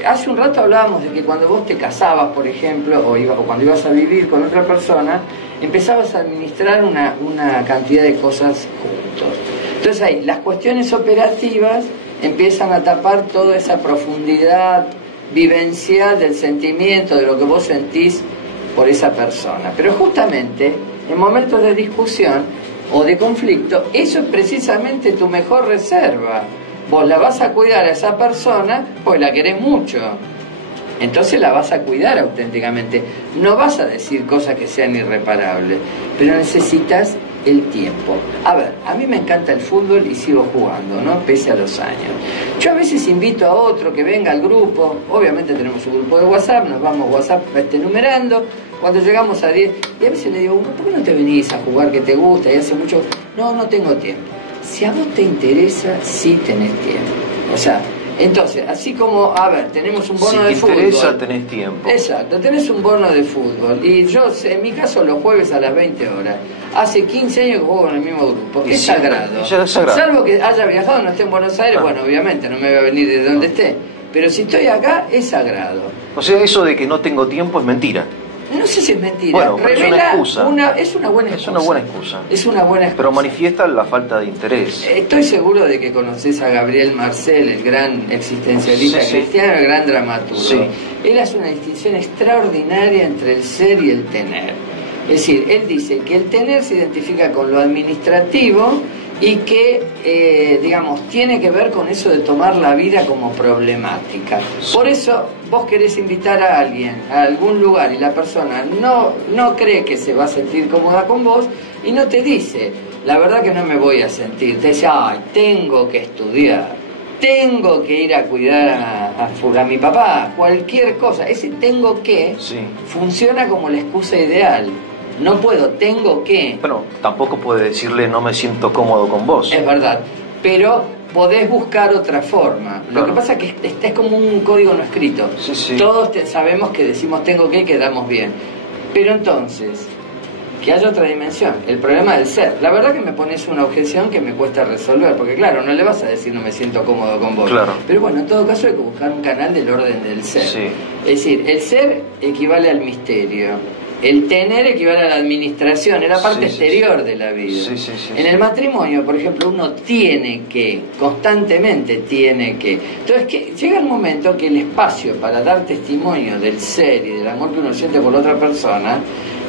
hace un rato hablábamos de que cuando vos te casabas, por ejemplo, o cuando ibas a vivir con otra persona, empezabas a administrar una cantidad de cosas juntos. Entonces ahí, las cuestiones operativas empiezan a tapar toda esa profundidad vivencial del sentimiento, de lo que vos sentís por esa persona. Pero justamente, en momentos de discusión o de conflicto, eso es precisamente tu mejor reserva. Vos la vas a cuidar a esa persona, pues la querés mucho. Entonces la vas a cuidar auténticamente. No vas a decir cosas que sean irreparables, pero necesitas el tiempo. A ver, a mí me encanta el fútbol y sigo jugando, ¿no? Pese a los años. Yo a veces invito a otro que venga al grupo. Obviamente tenemos un grupo de WhatsApp, nos vamos WhatsApp numerando. Cuando llegamos a 10, y a veces le digo, ¿por qué no te venís a jugar que te gusta? Y hace mucho, no tengo tiempo. Si a vos te interesa, sí tenés tiempo. O sea, entonces, así como, a ver, tenemos un bono de fútbol. Si te interesa, tenés tiempo. Exacto, tenés un bono de fútbol. Y yo, en mi caso, los jueves a las 20 horas. Hace 15 años que juego en el mismo grupo. Es sagrado. Ya es sagrado. Salvo que haya viajado, no esté en Buenos Aires, bueno, obviamente, no me voy a venir de donde esté. Pero si estoy acá, es sagrado. O sea, eso de que no tengo tiempo es mentira. No sé si es mentira. Bueno, revela es una excusa. Es una buena excusa. Es una buena excusa. Es una buena excusa. Pero manifiesta la falta de interés. Estoy seguro de que conoces a Gabriel Marcel, el gran existencialista cristiano, el gran dramaturgo. Sí. Él hace una distinción extraordinaria entre el ser y el tener. Es decir, él dice que el tener se identifica con lo administrativo y que, digamos, tiene que ver con eso de tomar la vida como problemática. Por eso vos querés invitar a alguien a algún lugar y la persona no cree que se va a sentir cómoda con vos y no te dice, la verdad que no me voy a sentir. Te dice, ay, tengo que estudiar, tengo que ir a cuidar a mi papá, cualquier cosa. Ese tengo que funciona como la excusa ideal. No puedo, tengo que. Bueno, tampoco puede decirle no me siento cómodo con vos. Es verdad, pero podés buscar otra forma. Lo que pasa es que es como un código no escrito. Sí, sí. Todos sabemos que decimos tengo que quedamos bien. Pero entonces, que haya otra dimensión, el problema del ser. La verdad que me pones una objeción que me cuesta resolver, porque claro, no le vas a decir no me siento cómodo con vos. Claro. Pero bueno, en todo caso hay que buscar un canal del orden del ser. Sí. Es decir, el ser equivale al misterio. El tener equivale a la administración, es la parte exterior de la vida. En el matrimonio, por ejemplo, uno tiene que, constantemente tiene que. Entonces, llega el momento que el espacio para dar testimonio del ser y del amor que uno siente por la otra persona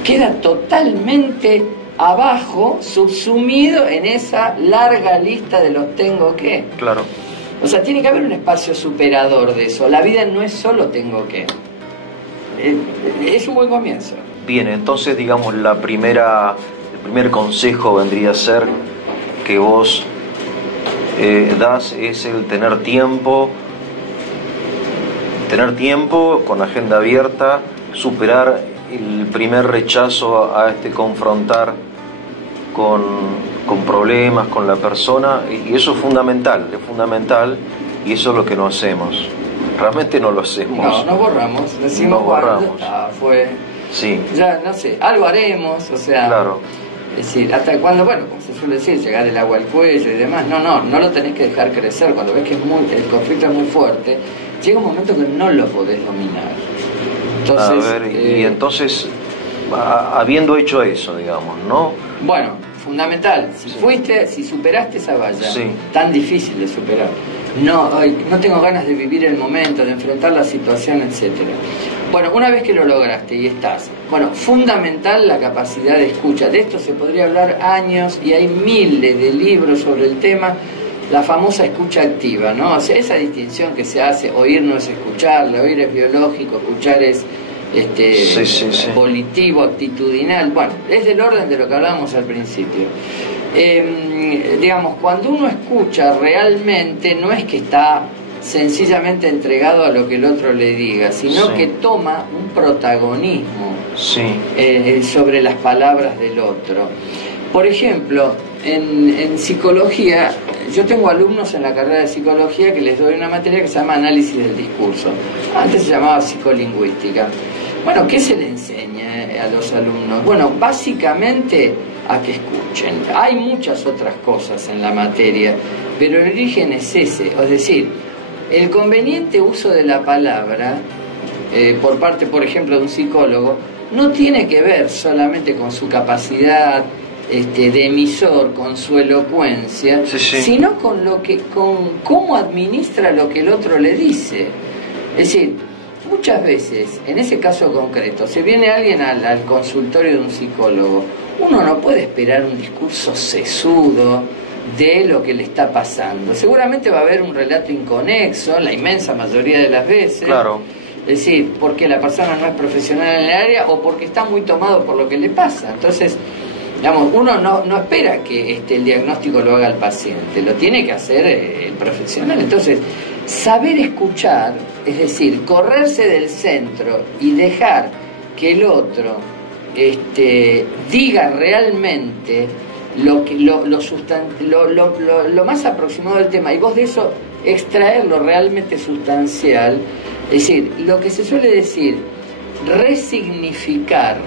queda totalmente abajo, subsumido en esa larga lista de los tengo que. Claro. O sea, tiene que haber un espacio superador de eso. La vida no es solo tengo que. Es un buen comienzo. Bien, entonces digamos el primer consejo vendría a ser que vos das es el tener tiempo con agenda abierta, superar el primer rechazo a confrontar con problemas, con la persona, y eso es fundamental y eso es lo que no hacemos. Realmente no lo hacemos. No borramos, decimos fue. Sí. Ya, no sé, algo haremos, o sea. Claro. Es decir, hasta cuando, bueno, como se suele decir, llegar el agua al cuello y demás. No lo tenés que dejar crecer. Cuando ves que el conflicto es muy fuerte, llega un momento que no lo podés dominar. Entonces, a ver, y entonces, habiendo hecho eso, digamos, ¿no? Bueno, fundamental, si superaste esa valla, tan difícil de superar, no tengo ganas de vivir el momento, de enfrentar la situación, etcétera. Bueno, una vez que lo lograste y estás, fundamental la capacidad de escucha. De esto se podría hablar años y hay miles de libros sobre el tema, la famosa escucha activa, ¿no? O sea, esa distinción que se hace, oír no es escuchar, oír es biológico, escuchar es volitivo, actitudinal, bueno, es del orden de lo que hablábamos al principio. Digamos, cuando uno escucha realmente no es que está sencillamente entregado a lo que el otro le diga, sino que toma un protagonismo sobre las palabras del otro. Por ejemplo, en psicología, yo tengo alumnos en la carrera de psicología que les doy una materia que se llama análisis del discurso. Antes se llamaba psicolingüística. Bueno, ¿qué se le enseña a los alumnos? Bueno, básicamente a que escuchen. Hay muchas otras cosas en la materia, pero el origen es ese, es decir, el conveniente uso de la palabra por parte, por ejemplo, de un psicólogo, no tiene que ver solamente con su capacidad de emisor, con su elocuencia, sino con cómo administra lo que el otro le dice. Es decir, muchas veces, en ese caso concreto, si viene alguien al consultorio de un psicólogo, uno no puede esperar un discurso sesudo de lo que le está pasando. Seguramente va a haber un relato inconexo, la inmensa mayoría de las veces. Claro. Es decir, porque la persona no es profesional en el área o porque está muy tomado por lo que le pasa. Entonces, digamos, uno no espera que el diagnóstico lo haga el paciente, lo tiene que hacer el profesional. Entonces, saber escuchar, es decir, correrse del centro y dejar que el otro diga realmente lo más aproximado del tema, y vos de eso extraer lo realmente sustancial, es decir, lo que se suele decir, resignificar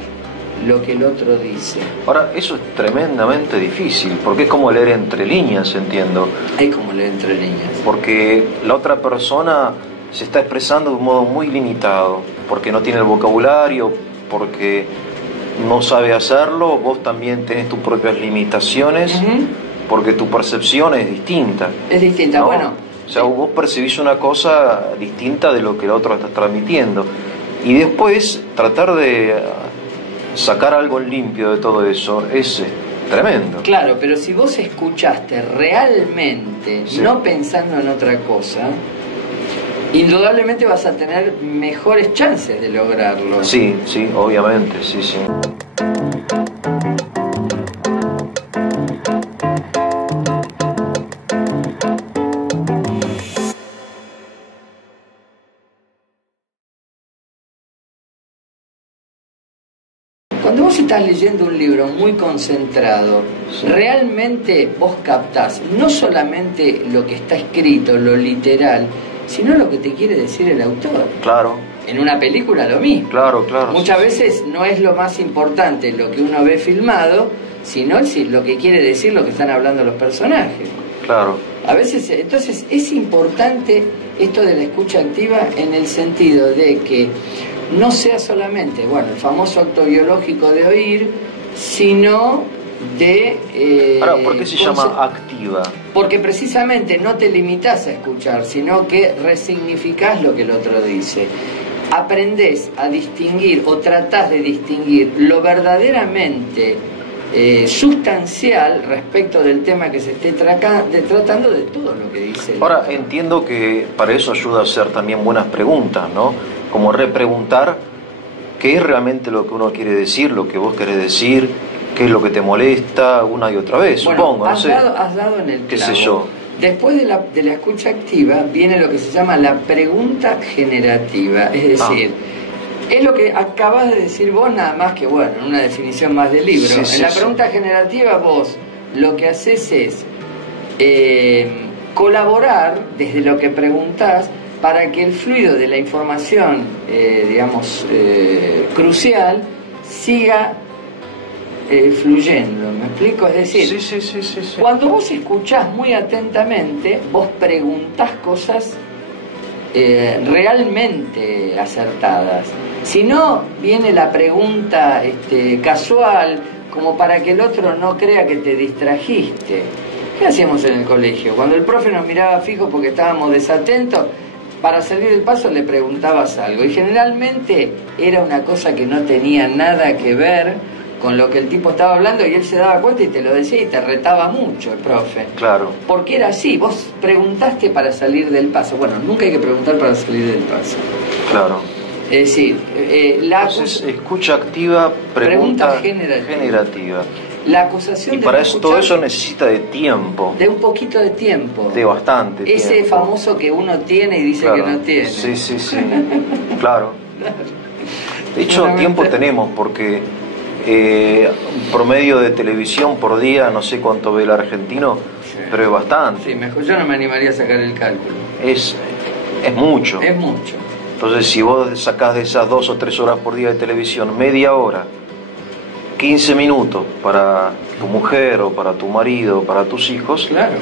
lo que el otro dice. Ahora, eso es tremendamente difícil, porque es como leer entre líneas, entiendo. Es como leer entre líneas. Porque la otra persona se está expresando de un modo muy limitado, porque no tiene el vocabulario, porque no sabe hacerlo, vos también tenés tus propias limitaciones, porque tu percepción es distinta. Es distinta, ¿no? Bueno. O sea, vos percibís una cosa distinta de lo que el otro está transmitiendo. Y después, tratar de sacar algo limpio de todo eso es tremendo. Claro, pero si vos escuchaste realmente, no pensando en otra cosa, indudablemente vas a tener mejores chances de lograrlo. Sí, obviamente, sí. Cuando vos estás leyendo un libro muy concentrado, Sí. realmente vos captás no solamente lo que está escrito, lo literal, sino lo que te quiere decir el autor. Claro, En una película lo mismo. claro, claro. Muchas sí, veces no es lo más importante lo que uno ve filmado, sino lo que quiere decir lo que están hablando los personajes. Claro, A veces, entonces es importante esto de la escucha activa en el sentido de que no sea solamente, bueno, el famoso acto biológico de oír, sino de... ahora, ¿por qué se llama activa? Porque precisamente no te limitas a escuchar, sino que resignificás lo que el otro dice. Aprendés a distinguir o tratás de distinguir lo verdaderamente sustancial respecto del tema que se esté tratando de todo lo que dice. Ahora, entiendo que para eso ayuda a hacer también buenas preguntas, ¿no? Como repreguntar qué es realmente lo que uno quiere decir, lo que vos querés decir, qué es lo que te molesta una y otra vez, Bueno, supongo, no has sé. dado en el clavo. Qué sé yo. Después de la escucha activa viene lo que se llama la pregunta generativa, es decir, es lo que acabas de decir vos, nada más que, bueno, en una definición más del libro. Sí, sí, en la sí. pregunta generativa vos lo que haces es colaborar desde lo que preguntás para que el fluido de la información, crucial, siga fluyendo. ¿Me explico? Es decir, Sí. cuando vos escuchás muy atentamente, vos preguntás cosas realmente acertadas. Si no, viene la pregunta casual, como para que el otro no crea que te distrajiste. ¿Qué hacíamos en el colegio? Cuando el profe nos miraba fijo porque estábamos desatentos, para salir del paso le preguntabas algo. Y generalmente era una cosa que no tenía nada que ver con lo que el tipo estaba hablando, y él se daba cuenta y te lo decía, y te retaba mucho el profe. Claro. Porque era así, vos preguntaste para salir del paso. Bueno, nunca hay que preguntar para salir del paso. Claro. Es decir, Entonces, escucha activa, pregunta generativa. la acusación Y de para no eso, todo escuchar, eso necesita de tiempo, de un poquito de tiempo. de bastante Ese tiempo. famoso que uno tiene y dice Claro. que no tiene. Sí. Claro. De hecho, Claramente. tiempo tenemos porque promedio de televisión por día, no sé cuánto ve el argentino, Sí. pero es bastante. Sí, mejor yo no me animaría a sacar el cálculo. Es mucho. Es mucho. Entonces, si vos sacás de esas 2 o 3 horas por día de televisión, media hora, 15 minutos para tu mujer o para tu marido o para tus hijos, Claro.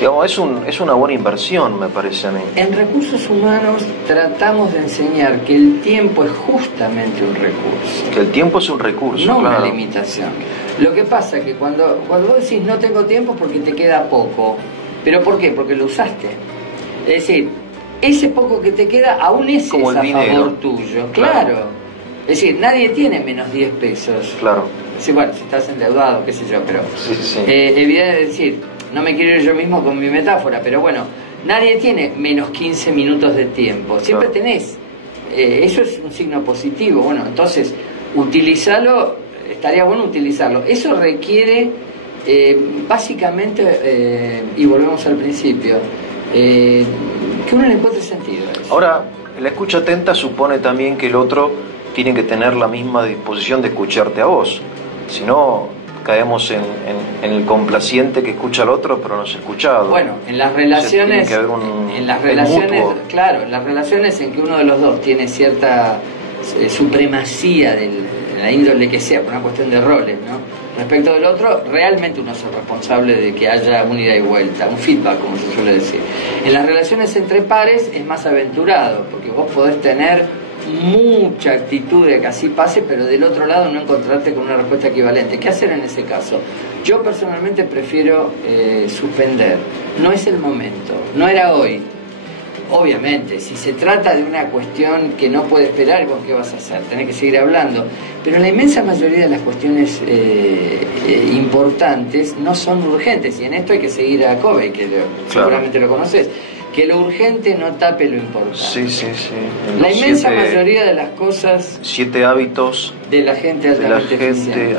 digamos, es una buena inversión, me parece a mí. En recursos humanos tratamos de enseñar que el tiempo es justamente un recurso, Que el tiempo es un recurso, no claro. una limitación. Lo que pasa es que cuando vos decís no tengo tiempo porque te queda poco, ¿pero por qué? Porque lo usaste. Es decir, ese poco que te queda aún ese Como es el a dinero. favor tuyo. Claro. Es decir, nadie tiene menos 10 pesos. Claro. Sí, bueno, si estás endeudado, qué sé yo, pero... Sí. Evidente decir, no me quiero ir yo mismo con mi metáfora, pero bueno, nadie tiene menos 15 minutos de tiempo, siempre Claro. tenés. Eso es un signo positivo. Bueno, entonces, utilizarlo, estaría bueno utilizarlo. Eso requiere, básicamente, y volvemos al principio, que uno le encuentre sentido a eso. Ahora, la escucha atenta supone también que el otro tiene que tener la misma disposición de escucharte a vos. Si no, caemos en el complaciente que escucha al otro, pero no es escuchado. Bueno, en las Tiene relaciones, que haber en las el relaciones, mutuo. claro, en las relaciones en que uno de los dos tiene cierta supremacía de la índole que sea, por una cuestión de roles, ¿no? Respecto del otro, realmente uno es el responsable de que haya un ida y vuelta, un feedback, como se suele decir. En las relaciones entre pares es más aventurado, porque vos podés tener mucha actitud de que así pase, pero del otro lado no encontrarte con una respuesta equivalente. ¿Qué hacer en ese caso? Yo personalmente prefiero suspender. No es el momento, no era hoy. Obviamente, si se trata de una cuestión que no puede esperar, ¿con qué vas a hacer? Tenés que seguir hablando. Pero la inmensa mayoría de las cuestiones importantes no son urgentes, y en esto hay que seguir a Covey, que seguramente lo conoces. Que lo urgente no tape lo importante. Sí. La inmensa mayoría de las cosas 7 hábitos de la gente altamente eficiente.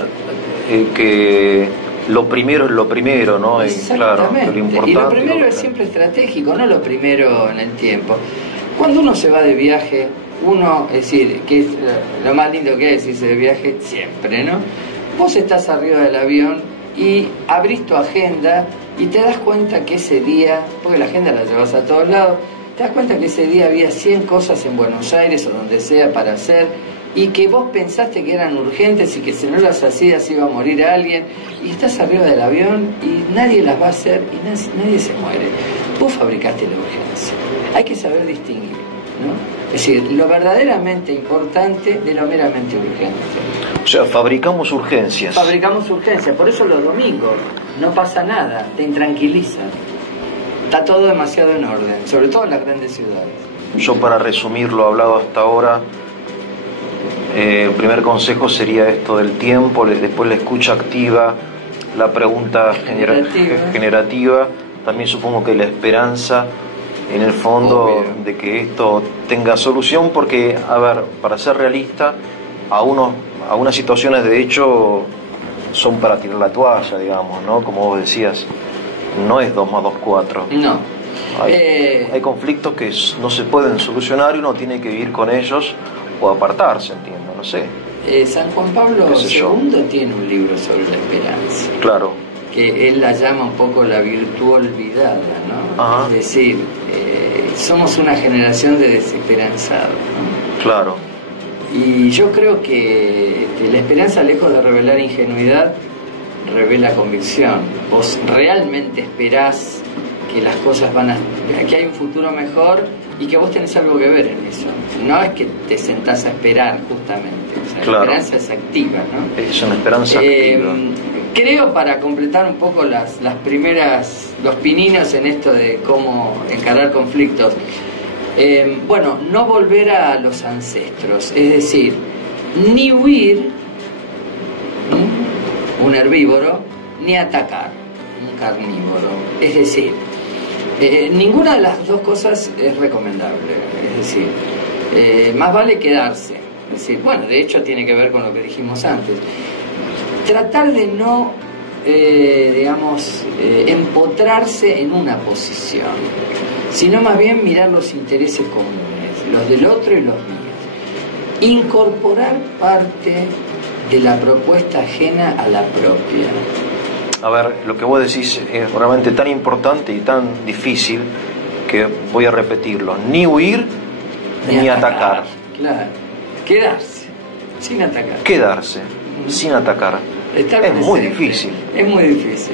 Que lo primero es lo primero, ¿no? Claro, que lo importante y lo primero es siempre estratégico, no lo primero en el tiempo. Cuando uno se va de viaje, uno, es decir, que es lo más lindo que es irse de viaje siempre, ¿no? Vos estás arriba del avión y abrís tu agenda y te das cuenta que ese día, porque la agenda la llevas a todos lados, te das cuenta que ese día había 100 cosas en Buenos Aires o donde sea para hacer, y que vos pensaste que eran urgentes y que si no las hacías iba a morir alguien, y estás arriba del avión y nadie las va a hacer y nadie se muere. Vos fabricaste la urgencia. Hay que saber distinguir, ¿no? Es decir, lo verdaderamente importante de lo meramente urgente. O sea, fabricamos urgencias. Fabricamos urgencias, por eso los domingos no pasa nada, te intranquiliza. Está todo demasiado en orden, sobre todo en las grandes ciudades. Yo, para resumir lo hablado hasta ahora, el primer consejo sería esto del tiempo, después la escucha activa, la pregunta generativa, también supongo que la esperanza, en el fondo, obvio, de que esto tenga solución, porque, a ver, para ser realista, algunas situaciones de hecho son para tirar la toalla, digamos, ¿no? Como vos decías, no es 2 más 2, 4. No. Hay conflictos que no se pueden solucionar y uno tiene que vivir con ellos o apartarse, entiendo, no sé. San Juan Pablo II tiene un libro sobre la esperanza. Claro. Que él la llama un poco la virtud olvidada, ¿no? Ajá. Es decir, somos una generación de desesperanzados, ¿no? Claro. Y yo creo que la esperanza, lejos de revelar ingenuidad, revela convicción. Vos realmente esperás que las cosas que hay un futuro mejor y que vos tenés algo que ver en eso. No es que te sentás a esperar, justamente. O sea, claro. La esperanza es activa, ¿no? Es una esperanza activa. Creo, para completar un poco los pininos en esto de cómo encarar conflictos, bueno, no volver a los ancestros, es decir, ni huir, un herbívoro, ni atacar, un carnívoro. Es decir, ninguna de las dos cosas es recomendable. Es decir, más vale quedarse. Es decir, bueno, de hecho tiene que ver con lo que dijimos antes. Tratar de no, empotrarse en una posición, sino más bien mirar los intereses comunes, los del otro y los míos. Incorporar parte de la propuesta ajena a la propia. A ver, lo que vos decís es realmente tan importante y tan difícil que voy a repetirlo. Ni huir, ni atacar. Claro, quedarse, sin atacar. Quedarse, sin atacar. Es muy difícil. Es muy difícil.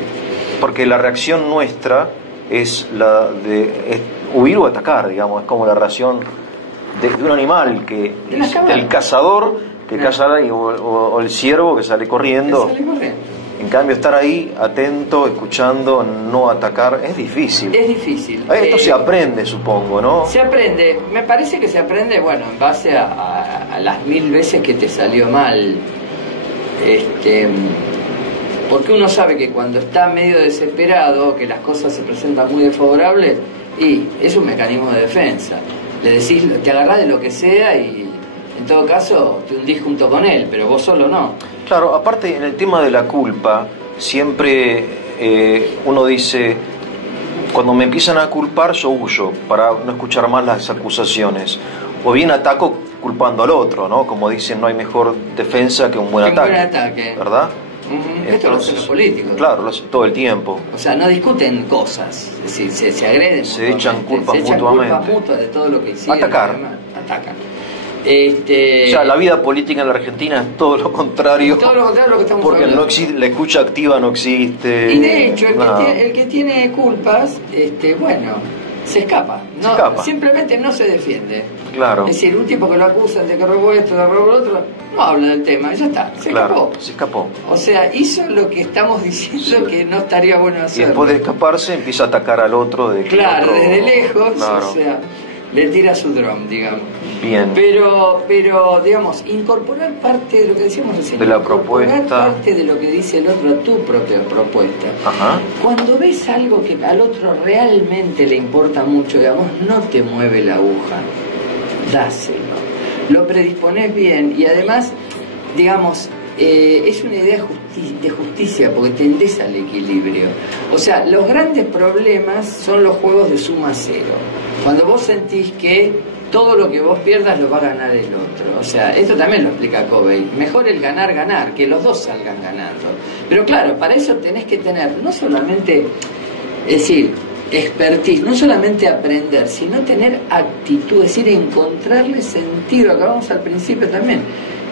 Porque la reacción nuestra es la de huir o atacar, digamos. Es como la reacción de un animal, del cazador que caza ahí, o el ciervo que sale corriendo. En cambio, estar ahí, atento, escuchando, no atacar, es difícil. Es difícil. Esto se aprende, supongo, ¿no? Se aprende. Me parece que se aprende, bueno, en base a las 1000 veces que te salió mal. Porque uno sabe que cuando está medio desesperado, que las cosas se presentan muy desfavorables, y es un mecanismo de defensa. Le decís, te agarrás de lo que sea y en todo caso te hundís junto con él, pero vos solo no. Claro, aparte en el tema de la culpa, siempre uno dice, cuando me empiezan a culpar yo huyo para no escuchar más las acusaciones, o bien ataco culpando al otro, ¿no? Como dicen, no hay mejor defensa que un buen ataque, ¿verdad? Esto lo hacen los políticos. Claro, lo hacen todo el tiempo. O sea, no discuten cosas, es decir, se agreden. Se echan culpas mutuamente. Se echan culpas mutuas de todo lo que hicieron. Atacar. Atacan. O sea, la vida política en la Argentina es todo lo contrario. Todo lo contrario a lo que estamos porque hablando. No existe, la escucha activa no existe. Y de hecho, el que tiene culpas, bueno, se escapa. No, se escapa. Simplemente no se defiende. Claro. Es decir, un tipo que lo acusan de que robó esto, de robó lo otro, no habla del tema, ya está, se escapó. Se escapó. O sea, hizo lo que estamos diciendo que no estaría bueno hacer. Y después de escaparse empieza a atacar al otro. Claro, desde lejos, claro. O sea, le tira su dron, digamos. Bien. Pero, digamos, incorporar parte de lo que decíamos recién. De la incorporar propuesta. Parte de lo que dice el otro a tu propia propuesta. Ajá. Cuando ves algo que al otro realmente le importa mucho, digamos, no te mueve la aguja, dáselo. Lo predisponés bien y además, digamos, es una idea de justicia porque tendés al equilibrio. O sea, los grandes problemas son los juegos de suma cero. Cuando vos sentís que todo lo que vos pierdas lo va a ganar el otro. O sea, esto también lo explica Covey. Mejor el ganar, que los dos salgan ganando. Pero claro, para eso tenés que tener no solamente, es decir, expertise, no solamente aprender, sino tener actitud, es decir, encontrarle sentido. Acabamos al principio también,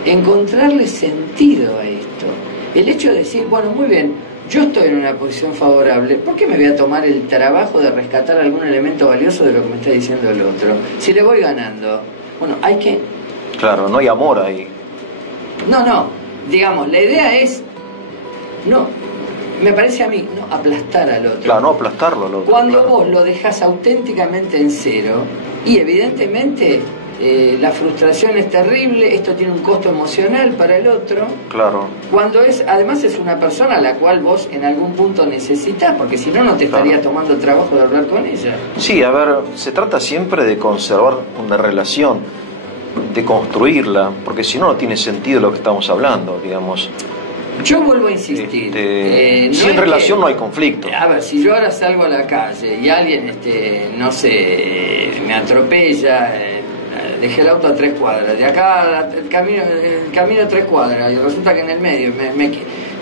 encontrarle sentido a esto. El hecho de decir, bueno, muy bien, yo estoy en una posición favorable, ¿por qué me voy a tomar el trabajo de rescatar algún elemento valioso de lo que me está diciendo el otro? Si le voy ganando, bueno, hay que... Claro, no hay amor ahí. No, digamos, la idea es, no, me parece a mí, no aplastar al otro. Claro, no aplastarlo al otro. Cuando claro. vos lo dejás auténticamente en cero, y evidentemente la frustración es terrible, esto tiene un costo emocional para el otro. Claro. Cuando además es una persona a la cual vos en algún punto necesitas, porque si no, no te estaría tomando el trabajo de hablar con ella. Sí, a ver, se trata siempre de conservar una relación, de construirla, porque si no, no tiene sentido lo que estamos hablando, digamos. Yo vuelvo a insistir. No sin relación no hay conflicto. A ver, si yo ahora salgo a la calle y alguien, no sé, me atropella, dejé el auto a 3 cuadras, de acá el camino a 3 cuadras, y resulta que en el medio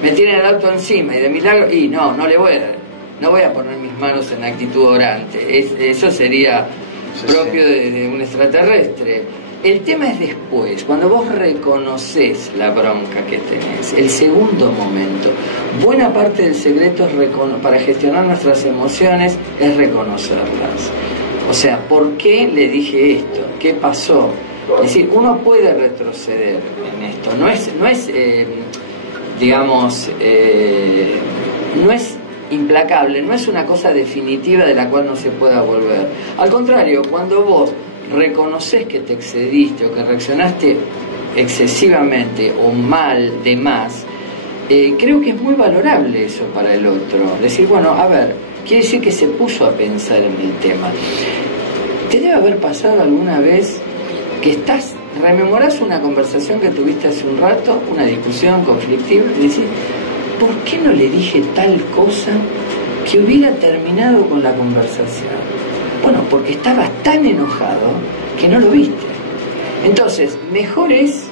me tienen el auto encima, y de milagro, y no voy a poner mis manos en actitud orante. Eso sería propio de un extraterrestre. El tema es después, cuando vos reconoces la bronca que tenés, el segundo momento. Buena parte del secreto para gestionar nuestras emociones es reconocerlas. O sea, ¿por qué le dije esto? ¿Qué pasó? Es decir, uno puede retroceder en esto. No es implacable, no es una cosa definitiva de la cual no se pueda volver. Al contrario, cuando vos reconoces que te excediste o que reaccionaste excesivamente o mal de más, creo que es muy valorable eso para el otro. Decir, bueno, a ver, quiere decir que se puso a pensar en el tema. ¿Te debe haber pasado alguna vez que rememorás una conversación que tuviste hace un rato, una discusión conflictiva, y decís, ¿por qué no le dije tal cosa que hubiera terminado con la conversación? Bueno, porque estabas tan enojado que no lo viste. Entonces, mejor es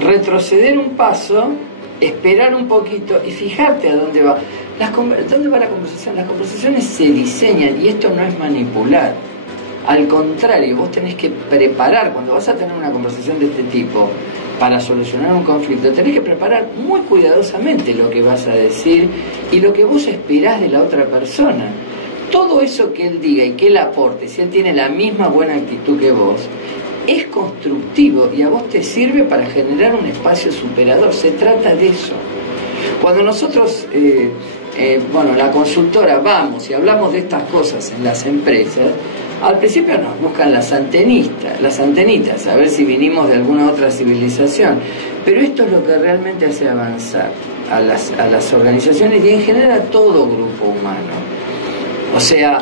retroceder un paso, esperar un poquito y fijarte a dónde va. ¿Dónde va la conversación? Las conversaciones se diseñan y esto no es manipular. Al contrario, vos tenés que preparar, cuando vas a tener una conversación de este tipo, para solucionar un conflicto, tenés que preparar muy cuidadosamente lo que vas a decir y lo que vos esperás de la otra persona. Todo eso que él diga y que él aporte, si él tiene la misma buena actitud que vos, es constructivo y a vos te sirve para generar un espacio superador. Se trata de eso. Cuando nosotros, la consultora, vamos y hablamos de estas cosas en las empresas, al principio nos buscan las antenitas, a ver si vinimos de alguna otra civilización. Pero esto es lo que realmente hace avanzar a las organizaciones y en general a todo grupo humano. O sea,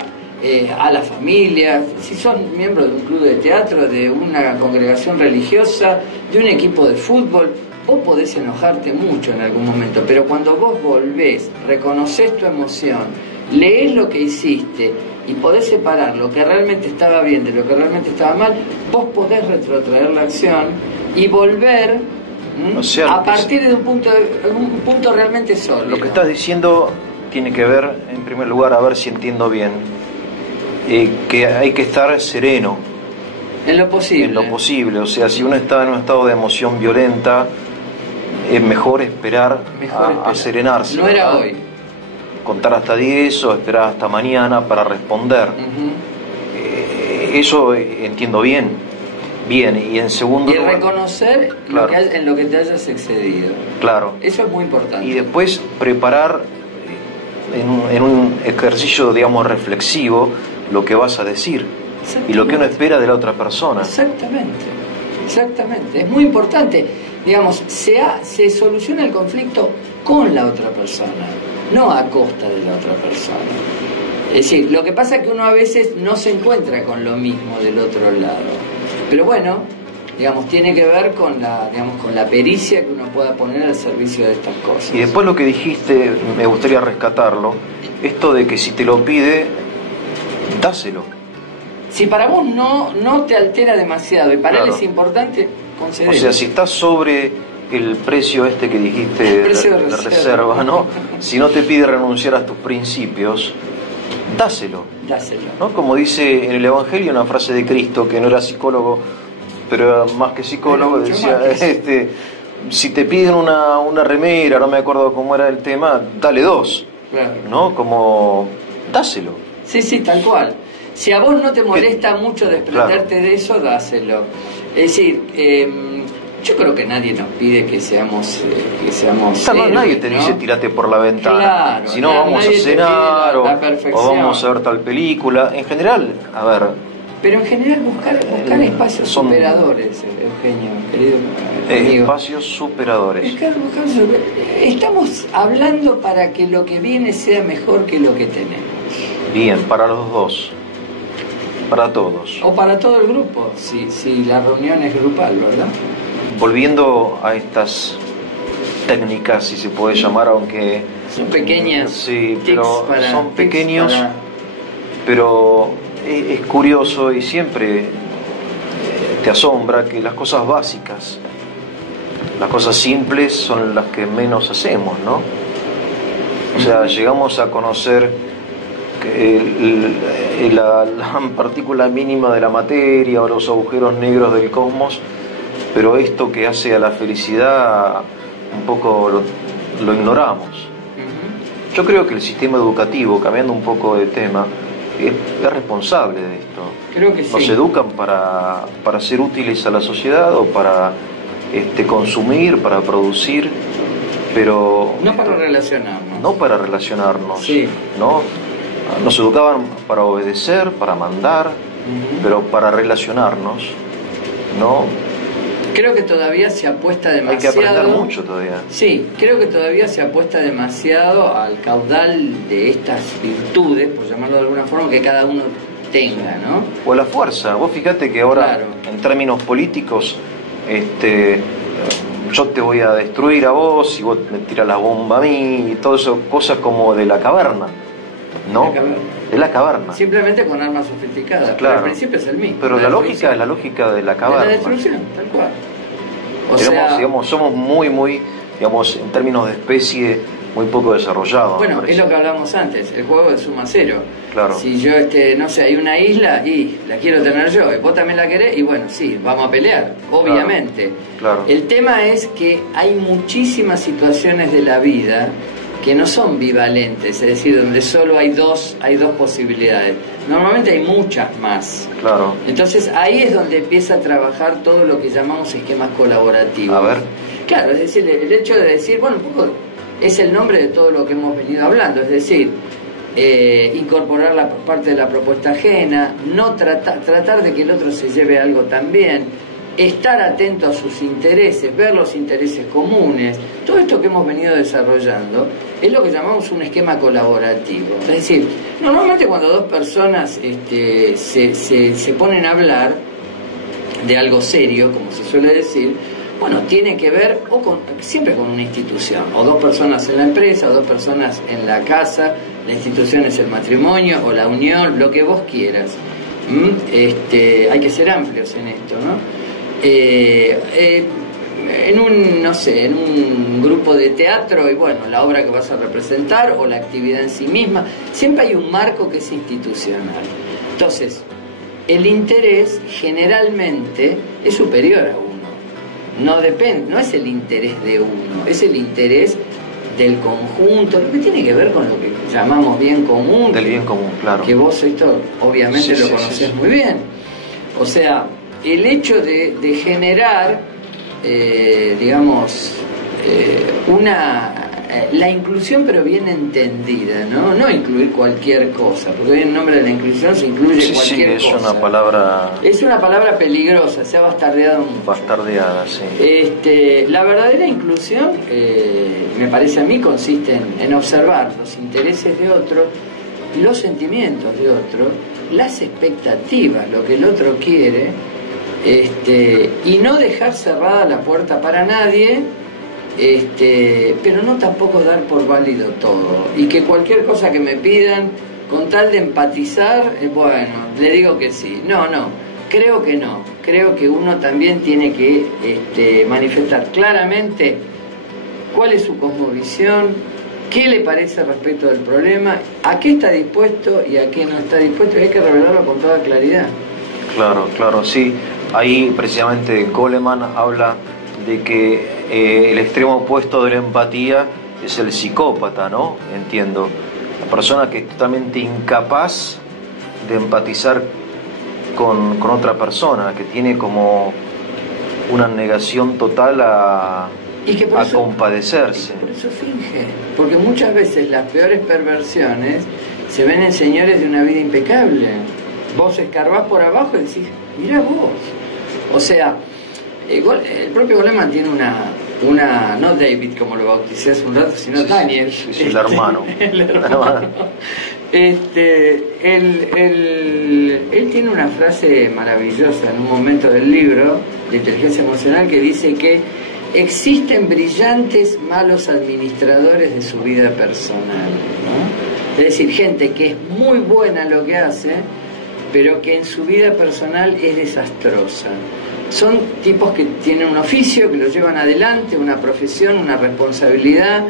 a la familia, si son miembros de un club de teatro, de una congregación religiosa, de un equipo de fútbol, vos podés enojarte mucho en algún momento, pero cuando vos volvés, reconoces tu emoción, lees lo que hiciste y podés separar lo que realmente estaba bien de lo que realmente estaba mal, vos podés retrotraer la acción y volver a partir de un punto realmente sólido. Lo que estás diciendo tiene que ver, en primer lugar, a ver si entiendo bien, que hay que estar sereno. En lo posible. En lo posible, o sea, si uno está en un estado de emoción violenta, es mejor esperar a serenarse. No era ¿verdad? hoy. Contar hasta 10 o esperar hasta mañana para responder. Eso entiendo bien. Bien, y en segundo lugar, reconocer claro, en lo que te hayas excedido. Claro. Eso es muy importante. Y después preparar en un ejercicio, digamos, reflexivo lo que vas a decir y lo que uno espera de la otra persona. Exactamente. Es muy importante. Digamos, se soluciona el conflicto con la otra persona, no a costa de la otra persona. Es decir, lo que pasa es que uno a veces no se encuentra con lo mismo del otro lado. Pero bueno, digamos, tiene que ver con la pericia que uno pueda poner al servicio de estas cosas. Y después lo que dijiste, me gustaría rescatarlo, esto de que si te lo pide, dáselo. Si para vos no te altera demasiado y para Claro. él es importante, concedelo. O sea, si estás sobre el precio este que dijiste El precio de de reserva. reserva, ¿no? Si no te pide renunciar a tus principios, dáselo, Dáselo. ¿no? Como dice en el Evangelio una frase de Cristo, que no era psicólogo, pero era más que psicólogo, Era mucho decía, más que si te piden una remera, no me acuerdo cómo era el tema, dale 2, Claro. ¿no? Como, dáselo. Sí, tal cual. Si a vos no te molesta mucho desprenderte de eso, dáselo. Es decir, yo creo que nadie nos pide que seamos No, nadie héroes, te ¿no? dice tirate por la ventana. Claro, Si no, vamos a nadie te pide cenar la o perfección. vamos a ver tal película. En general, a ver, Pero en general buscar espacios son- superadores, Eugenio, querido amigo. espacios superadores. Estamos hablando para que lo que viene sea mejor que lo que tenemos. Bien, para los dos, para todos. O para todo el grupo, si la reunión es grupal, ¿verdad? Volviendo a estas técnicas, si se puede llamar, aunque Son pequeñas sí, tics pero para- son tics pequeños, para- pero es curioso y siempre te asombra que las cosas básicas, las cosas simples son las que menos hacemos, ¿no? O sea, llegamos a conocer que la partícula mínima de la materia o los agujeros negros del cosmos, pero esto que hace a la felicidad un poco lo ignoramos. Ujú. Yo creo que el sistema educativo, cambiando un poco de tema, es responsable de esto. Creo que sí. Nos educan para ser útiles a la sociedad o para consumir, para producir, pero No para relacionarnos. no para relacionarnos, Sí. ¿no? Nos educaban para obedecer, para mandar, Ujú. pero para relacionarnos, ¿no? Creo que todavía se apuesta Hay que demasiado. aprender mucho todavía. Sí, creo que todavía se apuesta demasiado al caudal de estas virtudes, por llamarlo de alguna forma, que cada uno tenga, ¿no? O la fuerza. Vos fíjate que ahora, Claro. en términos políticos, yo te voy a destruir a vos y vos me tiras la bomba a mí y todo eso, cosas como de la caverna, ¿no? La caverna. De la caverna. Simplemente con armas sofisticadas. Pero Claro. el principio es el mismo. Pero la lógica destrucción. es la lógica de la De caverna. la destrucción, tal cual. O Tenemos, sea, digamos, somos muy, digamos, en términos de especie, muy poco desarrollados. me bueno, es parece. lo que hablamos antes, el juego de suma cero. Claro. Si yo, no sé, hay una isla y la quiero tener yo, y vos también la querés, y bueno, sí, vamos a pelear, obviamente. Claro. El tema es que hay muchísimas situaciones de la vida que no son bivalentes, es decir, donde solo hay dos posibilidades. Normalmente hay muchas más. Claro. Entonces ahí es donde empieza a trabajar todo lo que llamamos esquemas colaborativos. A ver. Claro, es decir, el hecho de decir, bueno, un poco es el nombre de todo lo que hemos venido hablando, es decir, incorporar la parte de la propuesta ajena, no tratar de que el otro se lleve algo también, estar atento a sus intereses, ver los intereses comunes, todo esto que hemos venido desarrollando es lo que llamamos un esquema colaborativo. Es decir, normalmente cuando dos personas se ponen a hablar de algo serio, como se suele decir, bueno, tiene que ver siempre con una institución, o dos personas en la empresa, o dos personas en la casa, la institución es el matrimonio, o la unión, lo que vos quieras. Hay que ser amplios en esto, ¿no? En un grupo de teatro, y bueno, la obra que vas a representar, o la actividad en sí misma, siempre hay un marco que es institucional. Entonces, el interés generalmente es superior a uno. No es el interés de uno, es el interés del conjunto, lo que tiene que ver con lo que llamamos bien común. Del bien común, claro. Que vos esto obviamente Sí, lo sí, conocés sí. muy bien. O sea, el hecho de generar, la inclusión, pero bien entendida, ¿no? No incluir cualquier cosa, porque hoy en nombre de la inclusión se incluye Sí, cualquier es cosa. una palabra Es una palabra peligrosa, se ha bastardeado mucho. bastardeada, sí. La verdadera inclusión, me parece a mí, consiste en observar los intereses de otro, los sentimientos de otro, las expectativas, lo que el otro quiere, y no dejar cerrada la puerta para nadie, pero no tampoco dar por válido todo, y que cualquier cosa que me pidan con tal de empatizar, bueno, le digo que sí. No, creo que no. Creo que uno también tiene que manifestar claramente cuál es su cosmovisión, qué le parece respecto del problema, a qué está dispuesto y a qué no está dispuesto, y hay que revelarlo con toda claridad. Claro, sí. Ahí precisamente Goleman habla de que el extremo opuesto de la empatía es el psicópata, ¿no? Entiendo. La persona que es totalmente incapaz de empatizar con otra persona, que tiene como una negación total a compadecerse. Por eso finge, porque muchas veces las peores perversiones se ven en señores de una vida impecable. Vos escarbás por abajo y decís, mirá vos. O sea, el propio Goleman tiene una, no David como lo bauticé hace un rato, sino Daniel. Sí, el hermano. El hermano. Él tiene una frase maravillosa en un momento del libro de inteligencia emocional que dice que existen brillantes malos administradores de su vida personal, ¿no? Es decir, gente que es muy buena en lo que hace, pero que en su vida personal es desastrosa. Son tipos que tienen un oficio, que lo llevan adelante, una profesión, una responsabilidad,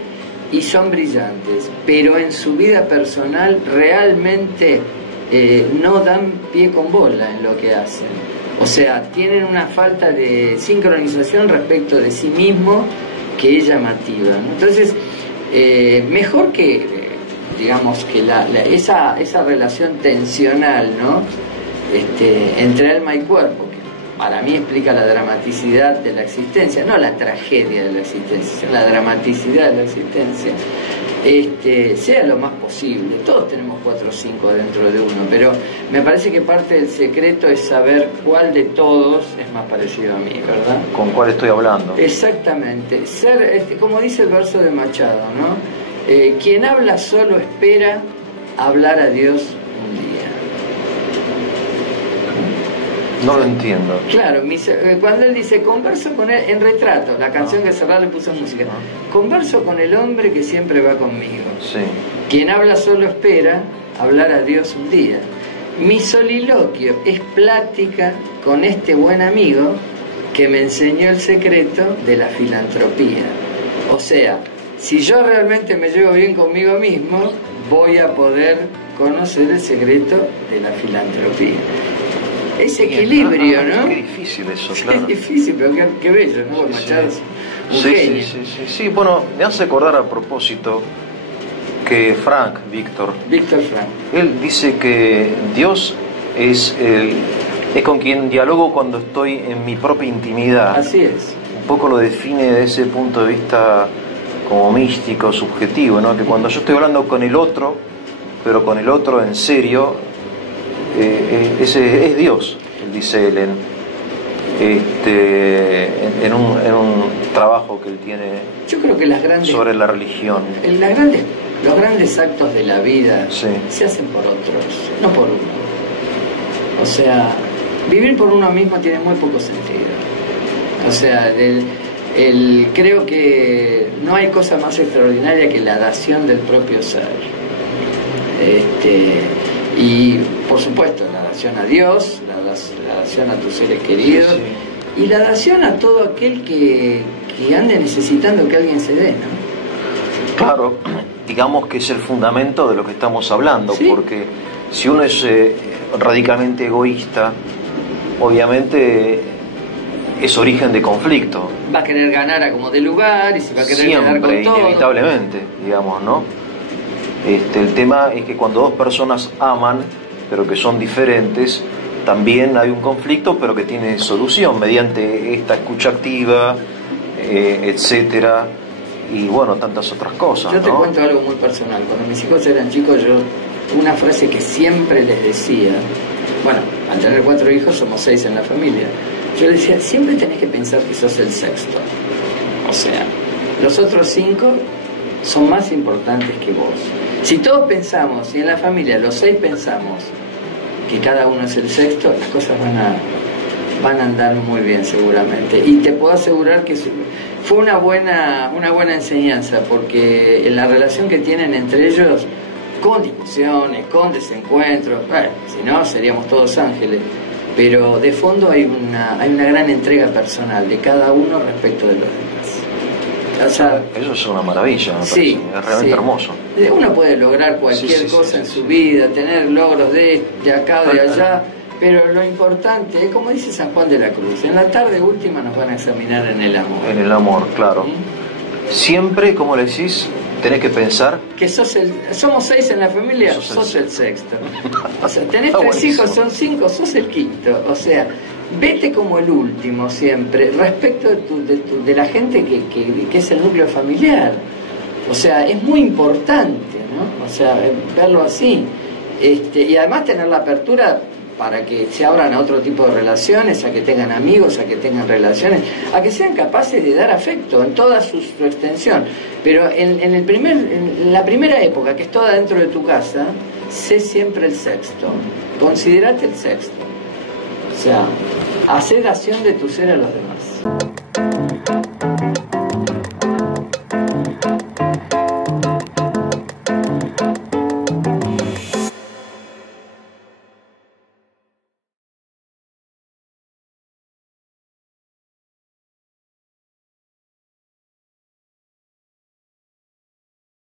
y son brillantes, pero en su vida personal realmente no dan pie con bola en lo que hacen. O sea, tienen una falta de sincronización respecto de sí mismo que es llamativa, ¿no? Entonces, mejor que, digamos, que esa relación tensional, ¿no? Entre alma y cuerpo, que para mí explica la dramaticidad de la existencia, no la tragedia de la existencia, sino la dramaticidad de la existencia, sea lo más posible. Todos tenemos 4 o 5 dentro de uno, pero me parece que parte del secreto es saber cuál de todos es más parecido a mí, ¿verdad? ¿Con cuál estoy hablando? Exactamente. Ser, como dice el verso de Machado, ¿no? Quien habla solo espera hablar a Dios un día. No lo entiendo. Claro, cuando él dice, converso con él, en Retrato, la canción que Serrat le puso música, converso con el hombre que siempre va conmigo. Sí. Quien habla solo espera hablar a Dios un día. Mi soliloquio es plática con este buen amigo que me enseñó el secreto de la filantropía. O sea, si yo realmente me llevo bien conmigo mismo, voy a poder conocer el secreto de la filantropía. Ese equilibrio, ¿no? Qué difícil eso, claro. Es difícil, pero qué bello, ¿no? Sí, Machado es un sí, genio. Sí, bueno, me hace acordar a propósito que Víctor Frank, él dice que Dios es con quien dialogo cuando estoy en mi propia intimidad. Así es. Un poco lo define desde ese punto de vista como místico, subjetivo, ¿no? Que cuando yo estoy hablando con el otro, pero con el otro en serio, ese es Dios, dice él en un trabajo que él tiene. Yo creo que sobre la religión. Los grandes actos de la vida sí. Se hacen por otros, no por uno. O sea, vivir por uno mismo tiene muy poco sentido. O sea, creo que no hay cosa más extraordinaria que la dación del propio ser. Y por supuesto la dación a Dios, la dación a tus seres queridos, sí. Y la dación a todo aquel que ande necesitando que alguien se dé, ¿no? Claro, digamos que es el fundamento de lo que estamos hablando, ¿sí? Porque si uno es radicalmente egoísta, obviamente es origen de conflicto. Va a querer ganar a como de lugar y se va a querer quedar con todo. Inevitablemente, digamos, ¿no? El tema es que cuando dos personas aman, pero que son diferentes, también hay un conflicto, pero que tiene solución mediante esta escucha activa, etcétera, y bueno, tantas otras cosas. Yo te cuento algo muy personal. Cuando mis hijos eran chicos, una frase que siempre les decía, bueno, al tener 4 hijos somos 6 en la familia, yo les decía, siempre tenés que pensar que sos el sexto. O sea, los otros 5 son más importantes que vos. Si todos pensamos, si en la familia los 6 pensamos que cada uno es el sexto, las cosas van a andar muy bien seguramente. Y te puedo asegurar que fue una buena enseñanza, porque en la relación que tienen entre ellos con discusiones, con desencuentros, bueno, si no seríamos todos ángeles, pero de fondo hay una gran entrega personal de cada uno respecto de los demás. O sea, eso es una maravilla, me sí, parece. Es realmente hermoso. Uno puede lograr cualquier cosa en su vida, tener logros de acá, de allá, pero lo importante es, como dice San Juan de la Cruz, en la tarde última nos van a examinar en el amor. En el amor, claro. Siempre, como le decís, tenés que pensar que somos 6 en la familia, sos el sexto. O sea, tenés 3 hijos, son 5, sos el quinto. O sea, vete como el último siempre, respecto de la gente que es el núcleo familiar. O sea, es muy importante, ¿no? O sea, verlo así. Y además tener la apertura para que se abran a otro tipo de relaciones, a que tengan amigos, a que tengan relaciones, a que sean capaces de dar afecto en toda su extensión. Pero en la primera época, que es toda dentro de tu casa, sé siempre el sexto. Considerate el sexto. O sea, hacé dación de tu ser a los demás.